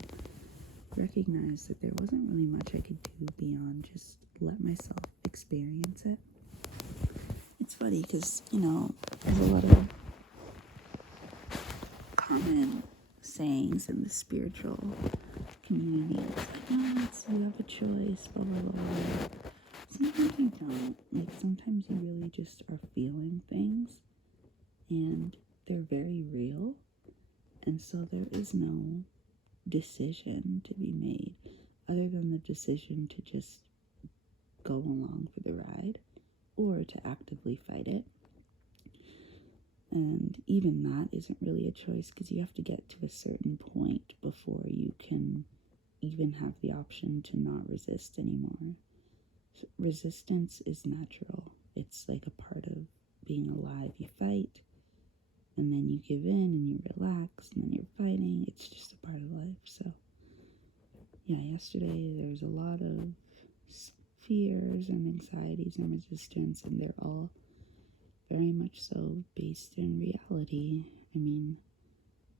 recognize that there wasn't really much I could do beyond just let myself experience it. It's funny because, you know, there's a lot of common sayings in the spiritual community. It's like, no, you have a choice, blah, blah, blah, blah. Sometimes you don't. Like, sometimes you really just are feeling things, and they're very real, and so there is no decision to be made other than the decision to just go along for the ride or to actively fight it. And even that isn't really a choice because you have to get to a certain point before you can even have the option to not resist anymore. So resistance is natural. It's like a part of being alive. You fight, and then you give in, and you relax, and then you're fighting. It's just a part of life. So, yeah, yesterday there was a lot of fears and anxieties and resistance, and they're all very much so based in reality. I mean,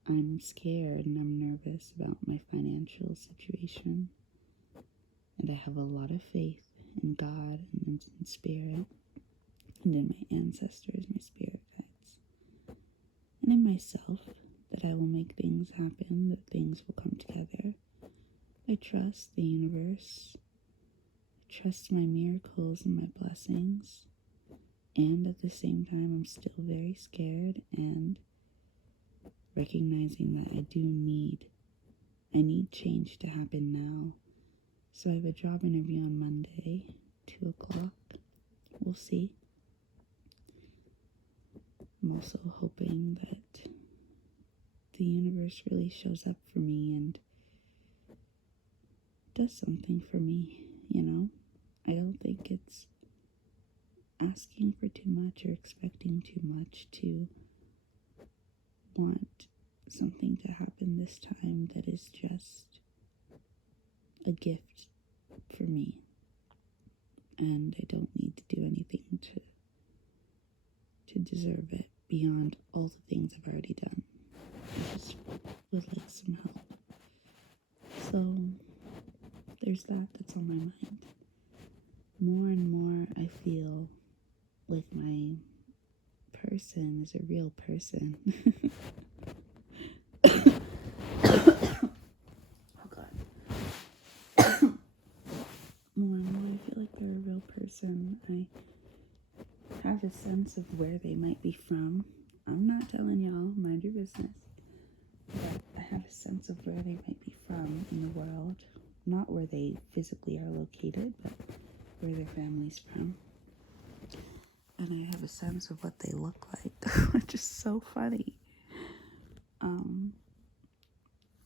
I'm scared and I'm nervous about my financial situation, and I have a lot of faith in God and in spirit, and in my ancestors, my spirit guides, and in myself, that I will make things happen, that things will come together. I trust the universe. I trust my miracles and my blessings. And at the same time, I'm still very scared and recognizing that I need change to happen now. So I have a job interview on Monday, 2 o'clock. We'll see. I'm also hoping that the universe really shows up for me and does something for me, you know? I don't think it's asking for too much or expecting too much to want something to happen this time that is just a gift for me. And I don't need to do anything to deserve it beyond all the things I've already done. I just would like some help. So there's that's on my mind. More and more I feel like my person is a real person. Oh God. More and more I feel like they're a real person. I have a sense of where they might be from. I'm not telling y'all, mind your business. But I have a sense of where they might be from in the world. Not where they physically are located, but where their family's from. And I have a sense of what they look like, which is so funny.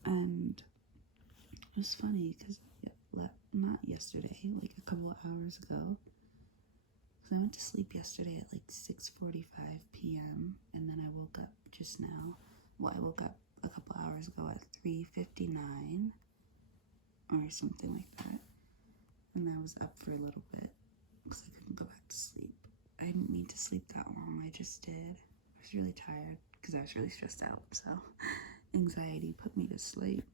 And it was funny because not yesterday, like a couple of hours ago, because I went to sleep yesterday at like 6:45 p.m. and then I woke up just now. Well, I woke up a couple hours ago at 3:59 or something like that, and I was up for a little bit because I couldn't go back to sleep. I didn't need to sleep that long, I just did. I was really tired because I was really stressed out, so anxiety put me to sleep.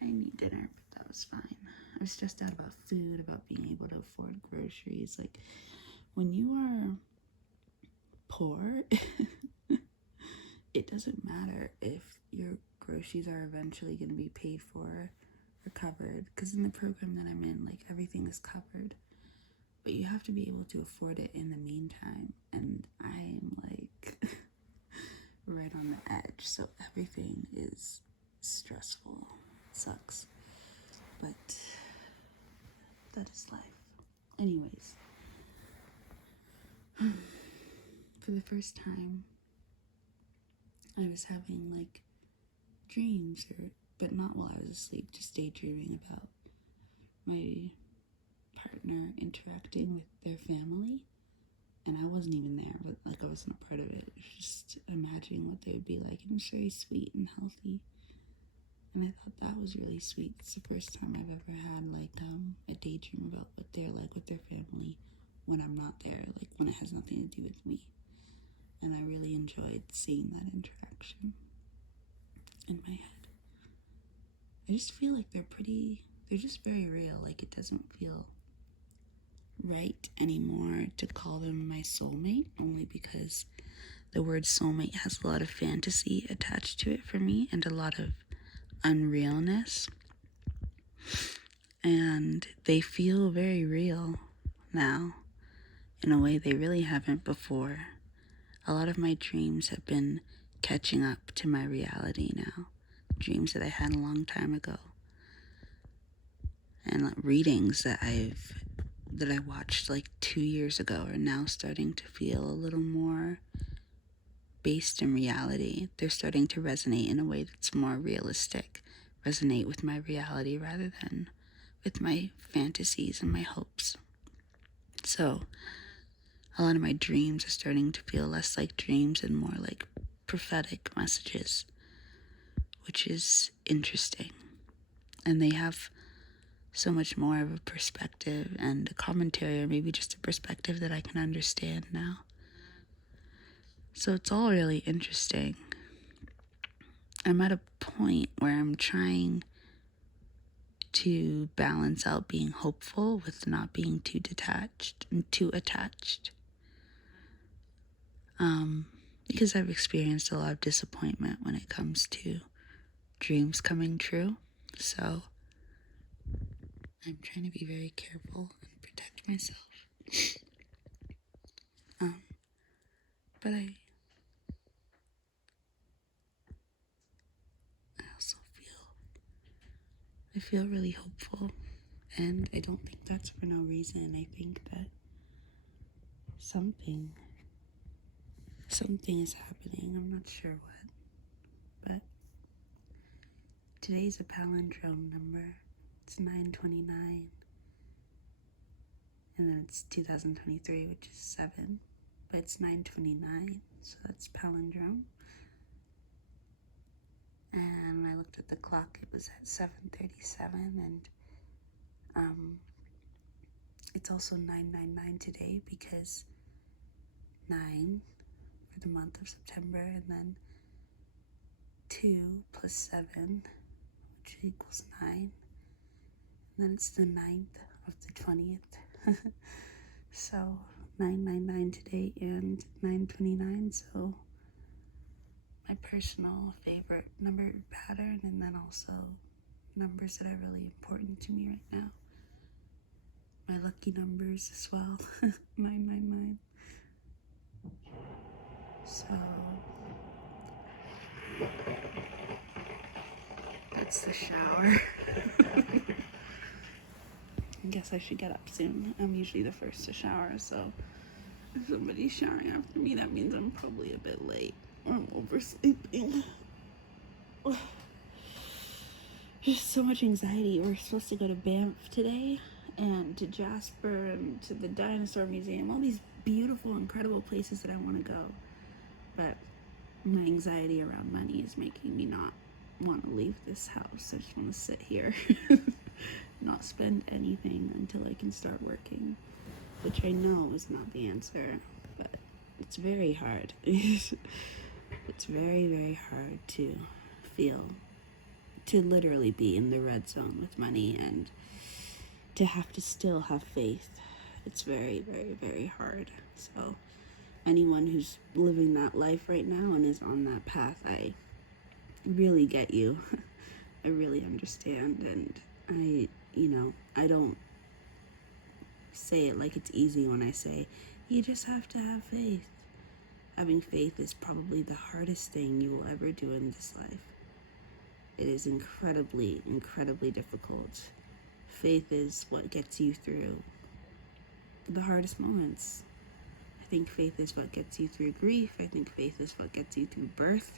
I didn't eat dinner, but that was fine. I was stressed out about food, about being able to afford groceries. Like, when you are poor, it doesn't matter if your groceries are eventually going to be paid for or covered, because in the program that I'm in, like, everything is covered. But you have to be able to afford it in the meantime, and I'm like right on the edge, so everything is stressful. It sucks, but that is life. Anyways, for the first time, I was having like dreams, but not while I was asleep, just daydreaming about my partner interacting with their family, and I wasn't even there, but like I wasn't a part of it. Just imagining what they would be like, and it was very sweet and healthy, and I thought that was really sweet. It's the first time I've ever had like a daydream about what they're like with their family when I'm not there, like when it has nothing to do with me, and I really enjoyed seeing that interaction in my head. I just feel like they're just very real. Like, it doesn't feel right anymore to call them my soulmate, only because the word soulmate has a lot of fantasy attached to it for me and a lot of unrealness, and they feel very real now in a way they really haven't before. A lot of my dreams have been catching up to my reality now, dreams that I had a long time ago, and like readings that I watched like 2 years ago are now starting to feel a little more based in reality. They're starting to resonate in a way that's more realistic, resonate with my reality rather than with my fantasies and my hopes. So a lot of my dreams are starting to feel less like dreams and more like prophetic messages, which is interesting. And they have so much more of a perspective and a commentary, or maybe just a perspective that I can understand now. So it's all really interesting. I'm at a point where I'm trying to balance out being hopeful with not being too detached and too attached. Because I've experienced a lot of disappointment when it comes to dreams coming true. So I'm trying to be very careful and protect myself. But I also feel really hopeful, and I don't think that's for no reason. I think that something is happening. I'm not sure what, but today's a palindrome number. It's 929, and then it's 2023, which is 7, but it's 929, so that's palindrome. And I looked at the clock, it was at 7:37, and it's also 999 today, because 9 for the month of September, and then 2 plus 7, which equals 9, and then it's the 9th of the 20th. So 999 today and 929, so my personal favorite number pattern, and then also numbers that are really important to me right now. My lucky numbers as well. 999. So that's the shower. I guess I should get up soon. I'm usually the first to shower, so if somebody's showering after me, that means I'm probably a bit late, or I'm oversleeping. Just so much anxiety. We're supposed to go to Banff today, and to Jasper, and to the Dinosaur Museum, all these beautiful, incredible places that I want to go. But my anxiety around money is making me not want to leave this house. I just want to sit here, not spend anything until I can start working, which I know is not the answer, but it's very hard. It's very, very hard to literally be in the red zone with money, and to have to still have faith. It's very, very, very hard. So anyone who's living that life right now and is on that path, I really get you. I really understand, and I don't say it like it's easy when I say, you just have to have faith. Having faith is probably the hardest thing you will ever do in this life. It is incredibly, incredibly difficult. Faith is what gets you through the hardest moments. I think faith is what gets you through grief. I think faith is what gets you through birth,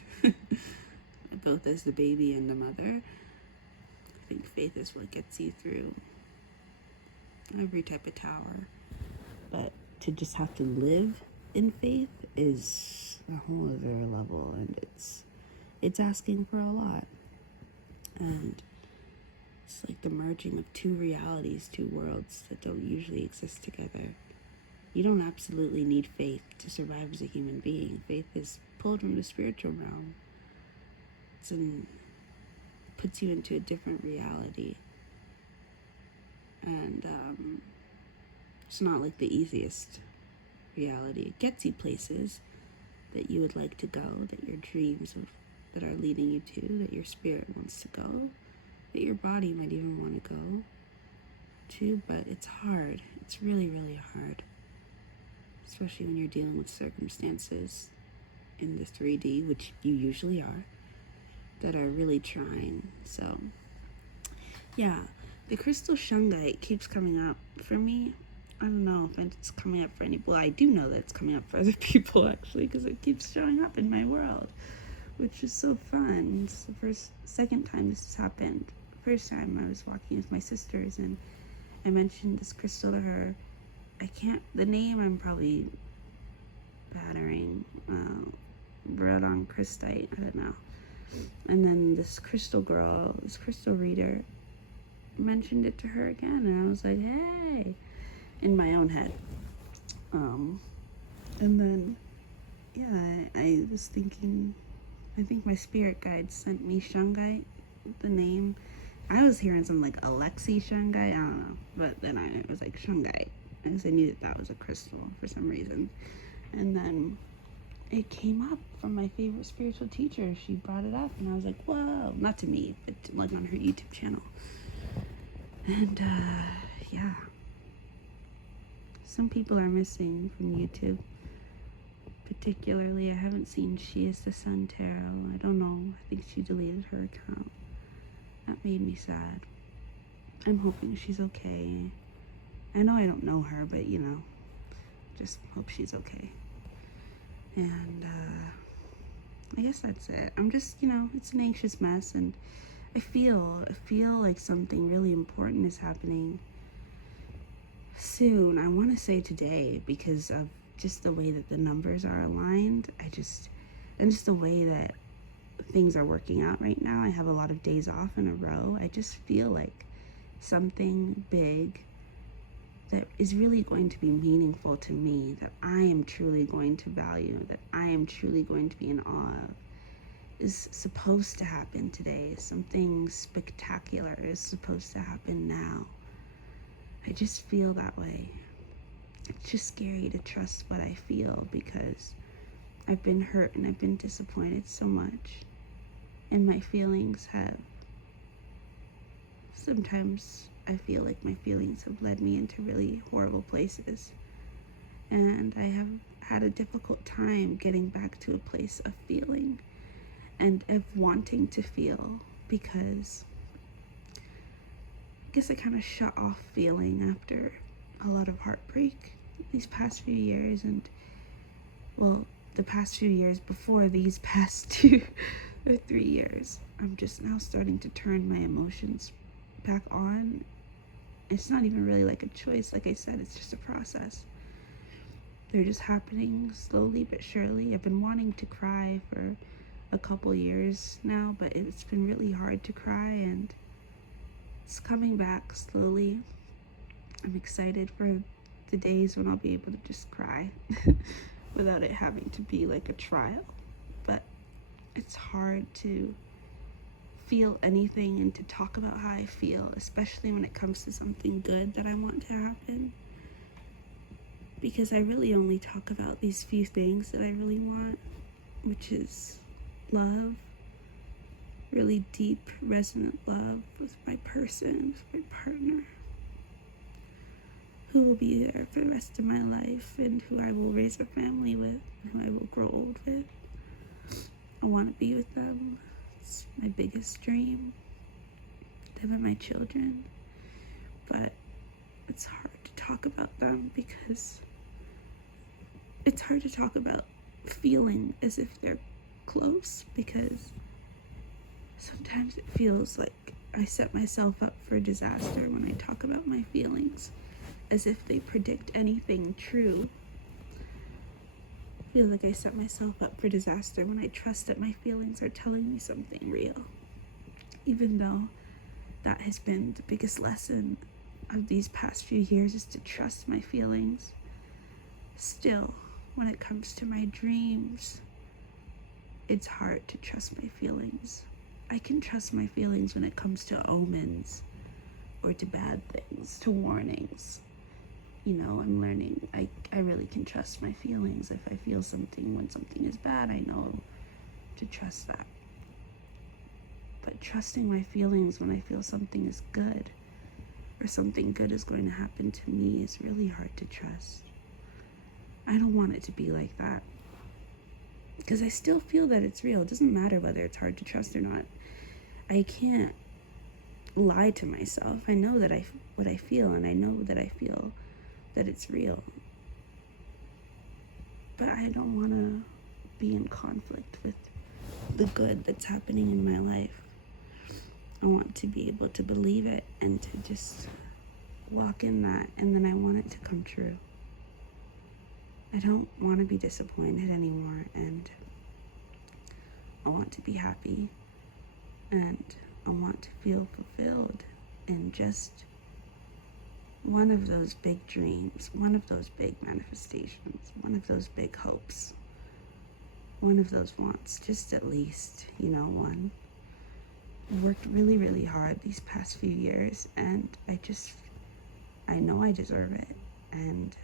both as the baby and the mother. I think faith is what gets you through every type of tower. But to just have to live in faith is a whole other level, and it's asking for a lot. And it's like the merging of two realities, two worlds that don't usually exist together. You don't absolutely need faith to survive as a human being. Faith is pulled from the spiritual realm. Puts you into a different reality. And it's not like the easiest reality. It gets you places that you would like to go, that your dreams that are leading you to, that your spirit wants to go, that your body might even want to go to, but it's hard. It's really, really hard. Especially when you're dealing with circumstances in the 3D, which you usually are, that are really trying. So, yeah, the crystal shungite keeps coming up for me. I don't know if it's coming up for any. Well, I do know that it's coming up for other people, actually, because it keeps showing up in my world, which is so fun. It's the second time this has happened. The first time I was walking with my sisters, and I mentioned this crystal to her. The name I'm probably battering, Brodon Christite, I don't know. And then this crystal reader mentioned it to her again, and I was like, hey, in my own head. And then, yeah, I was thinking, I think my spirit guide sent me Shungite, the name. I was hearing something like Alexi Shungite, I don't know, but then I was like Shungite, because I knew that was a crystal for some reason. And then it came up from my favorite spiritual teacher. She brought it up, and I was like, whoa, not to me, but like on her YouTube channel. And yeah, some people are missing from YouTube. Particularly, I haven't seen She is the Sun Tarot. I don't know, I think she deleted her account. That made me sad. I'm hoping she's okay. I know I don't know her, but you know, just hope she's okay. And I guess that's it. I'm just, you know, it's an anxious mess, and I feel like something really important is happening soon. I want to say today, because of just the way that the numbers are aligned. And just the way that things are working out right now. I have a lot of days off in a row. I just feel like something big that is really going to be meaningful to me, that I am truly going to value, that I am truly going to be in awe of, is supposed to happen today. Something spectacular is supposed to happen now. I just feel that way. It's just scary to trust what I feel, because I've been hurt and I've been disappointed so much. And my feelings have, sometimes I feel like my feelings have led me into really horrible places. And I have had a difficult time getting back to a place of feeling and of wanting to feel, because I guess I kind of shut off feeling after a lot of heartbreak these past few years. And well, the past few years before these past 2 or 3 years, I'm just now starting to turn my emotions back on. It's not even really like a choice. Like I said, it's just a process. They're just happening slowly but surely. I've been wanting to cry for a couple years now, but it's been really hard to cry, and it's coming back slowly. I'm excited for the days when I'll be able to just cry without it having to be like a trial. But it's hard to feel anything and to talk about how I feel, especially when it comes to something good that I want to happen, because I really only talk about these few things that I really want, which is love, really deep, resonant love with my person, with my partner, who will be there for the rest of my life, and who I will raise a family with, and who I will grow old with. I want to be with them. It's my biggest dream. Them and my children. But it's hard to talk about them, because it's hard to talk about feeling as if they're close, because sometimes it feels like I set myself up for disaster when I talk about my feelings, as if they predict anything true. I feel like I set myself up for disaster when I trust that my feelings are telling me something real, even though that has been the biggest lesson of these past few years, is to trust my feelings. Still, when it comes to my dreams, it's hard to trust my feelings. I can trust my feelings when it comes to omens or to bad things, to warnings. You know, I'm learning, I really can trust my feelings. If I feel something when something is bad, I know to trust that. But trusting my feelings when I feel something is good, or something good is going to happen to me, is really hard to trust. I don't want it to be like that, because I still feel that it's real. It doesn't matter whether it's hard to trust or not. I can't lie to myself. I know that what I feel, and I know that I feel that it's real. But I don't want to be in conflict with the good that's happening in my life. I want to be able to believe it and to just walk in that, and then I want it to come true. I don't want to be disappointed anymore, and I want to be happy, and I want to feel fulfilled. and just one of those big dreams, one of those big manifestations, one of those big hopes, one of those wants, just at least, one. I worked really, really hard these past few years, and I know I deserve it, and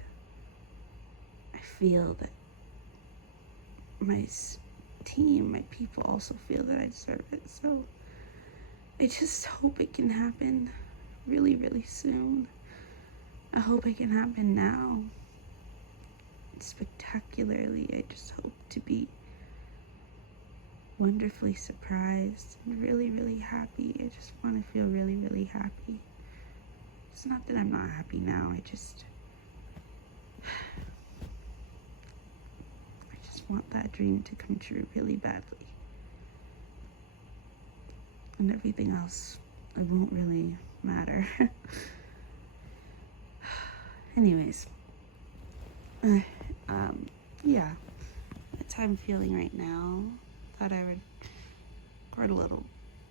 I feel that my team, my people also feel that I deserve it, so I just hope it can happen really, really soon. I hope it can happen now. Spectacularly, I just hope to be wonderfully surprised and really, really happy. I just want to feel really, really happy. It's not that I'm not happy now, I just want that dream to come true really badly. And everything else, it won't really matter. Anyways, yeah, that's how I'm feeling right now. Thought I would record a little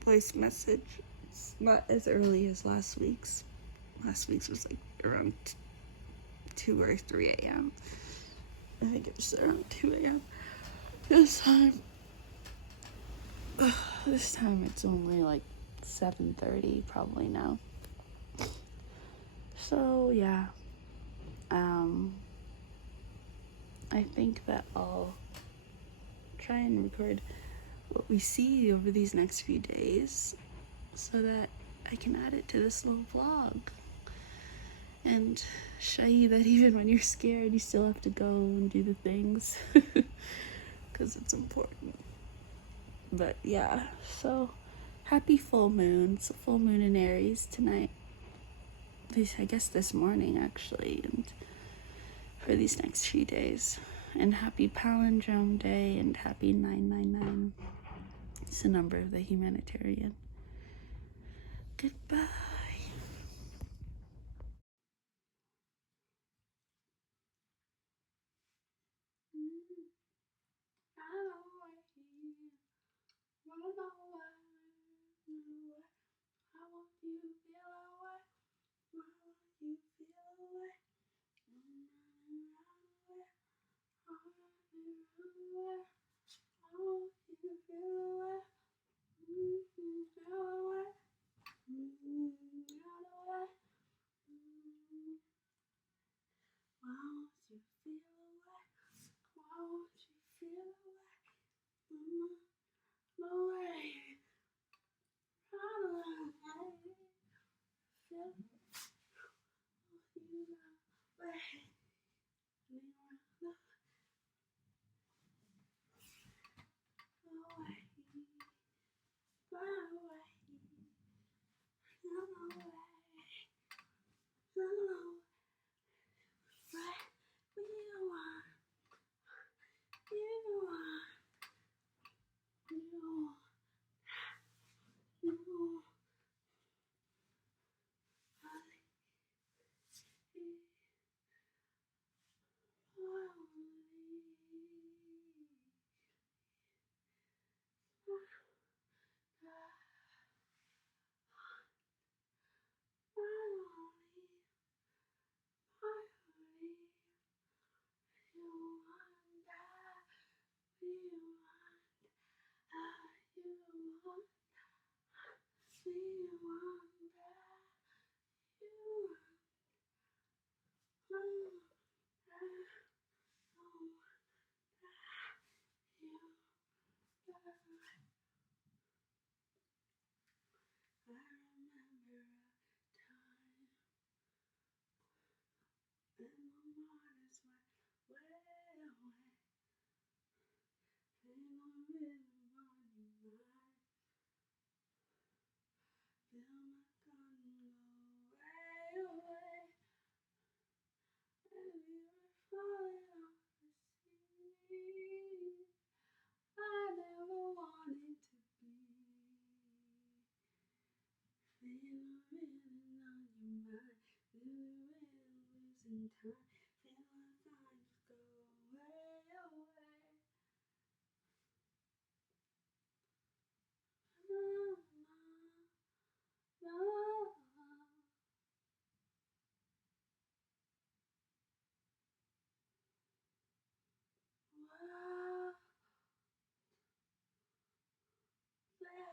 voice message. It's not as early as last week's. Last week's was like around 2 or 3 a.m. I think it was around 2 a.m. This time it's only like 7:30 probably now. So yeah, I think that I'll try and record what we see over these next few days so that I can add it to this little vlog and show you that even when you're scared, you still have to go and do the things because it's important. But yeah, so happy full moon. It's a full moon in Aries tonight. I guess this morning actually, and for these next few days. And happy palindrome day and happy 999. It's the number of the humanitarian. Goodbye.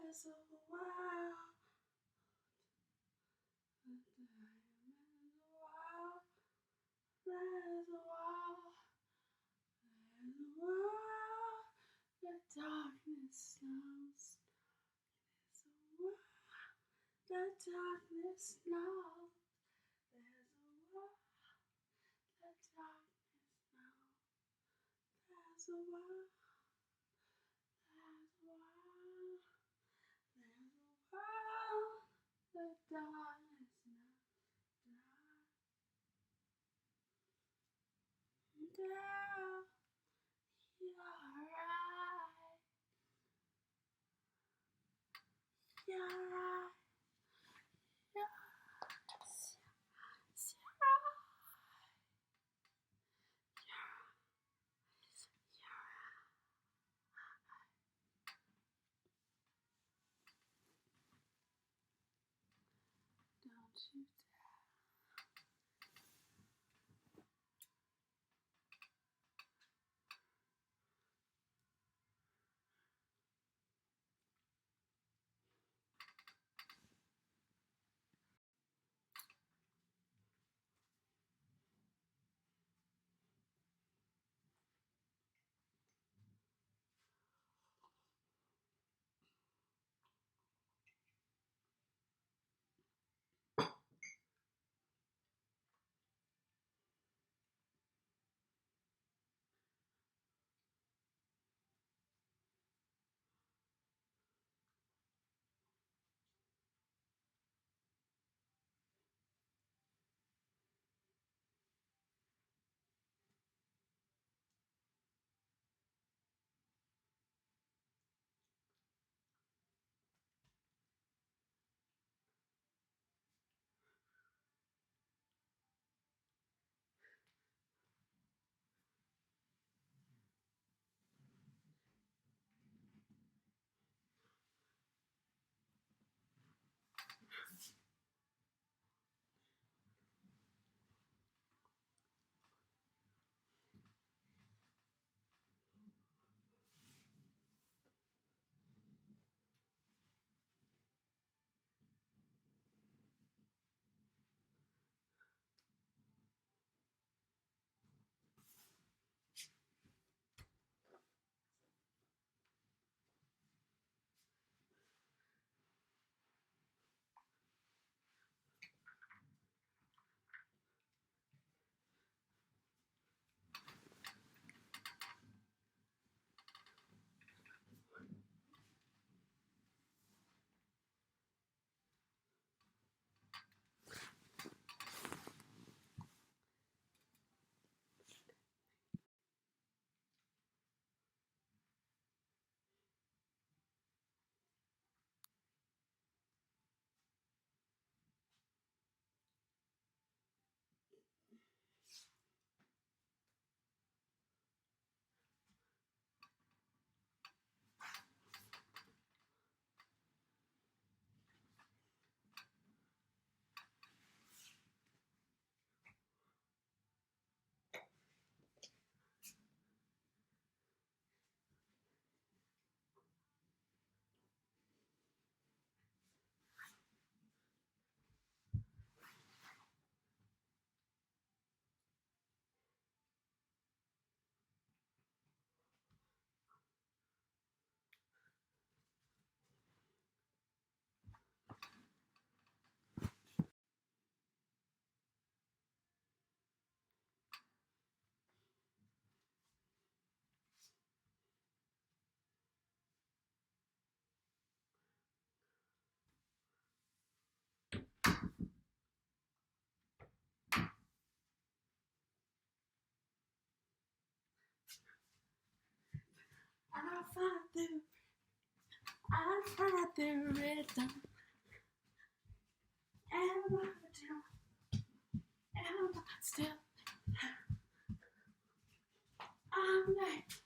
There's a world. There's a wall. There's a wall. The darkness knows. There's a wall. The darkness knows. There's a wall. The darkness knows. There's a wall. There's a wall. There's a wall. The darkness knows. Girl, you're right. You're right. Don't you dare. I find the rhythm, and I'm still, I'm like.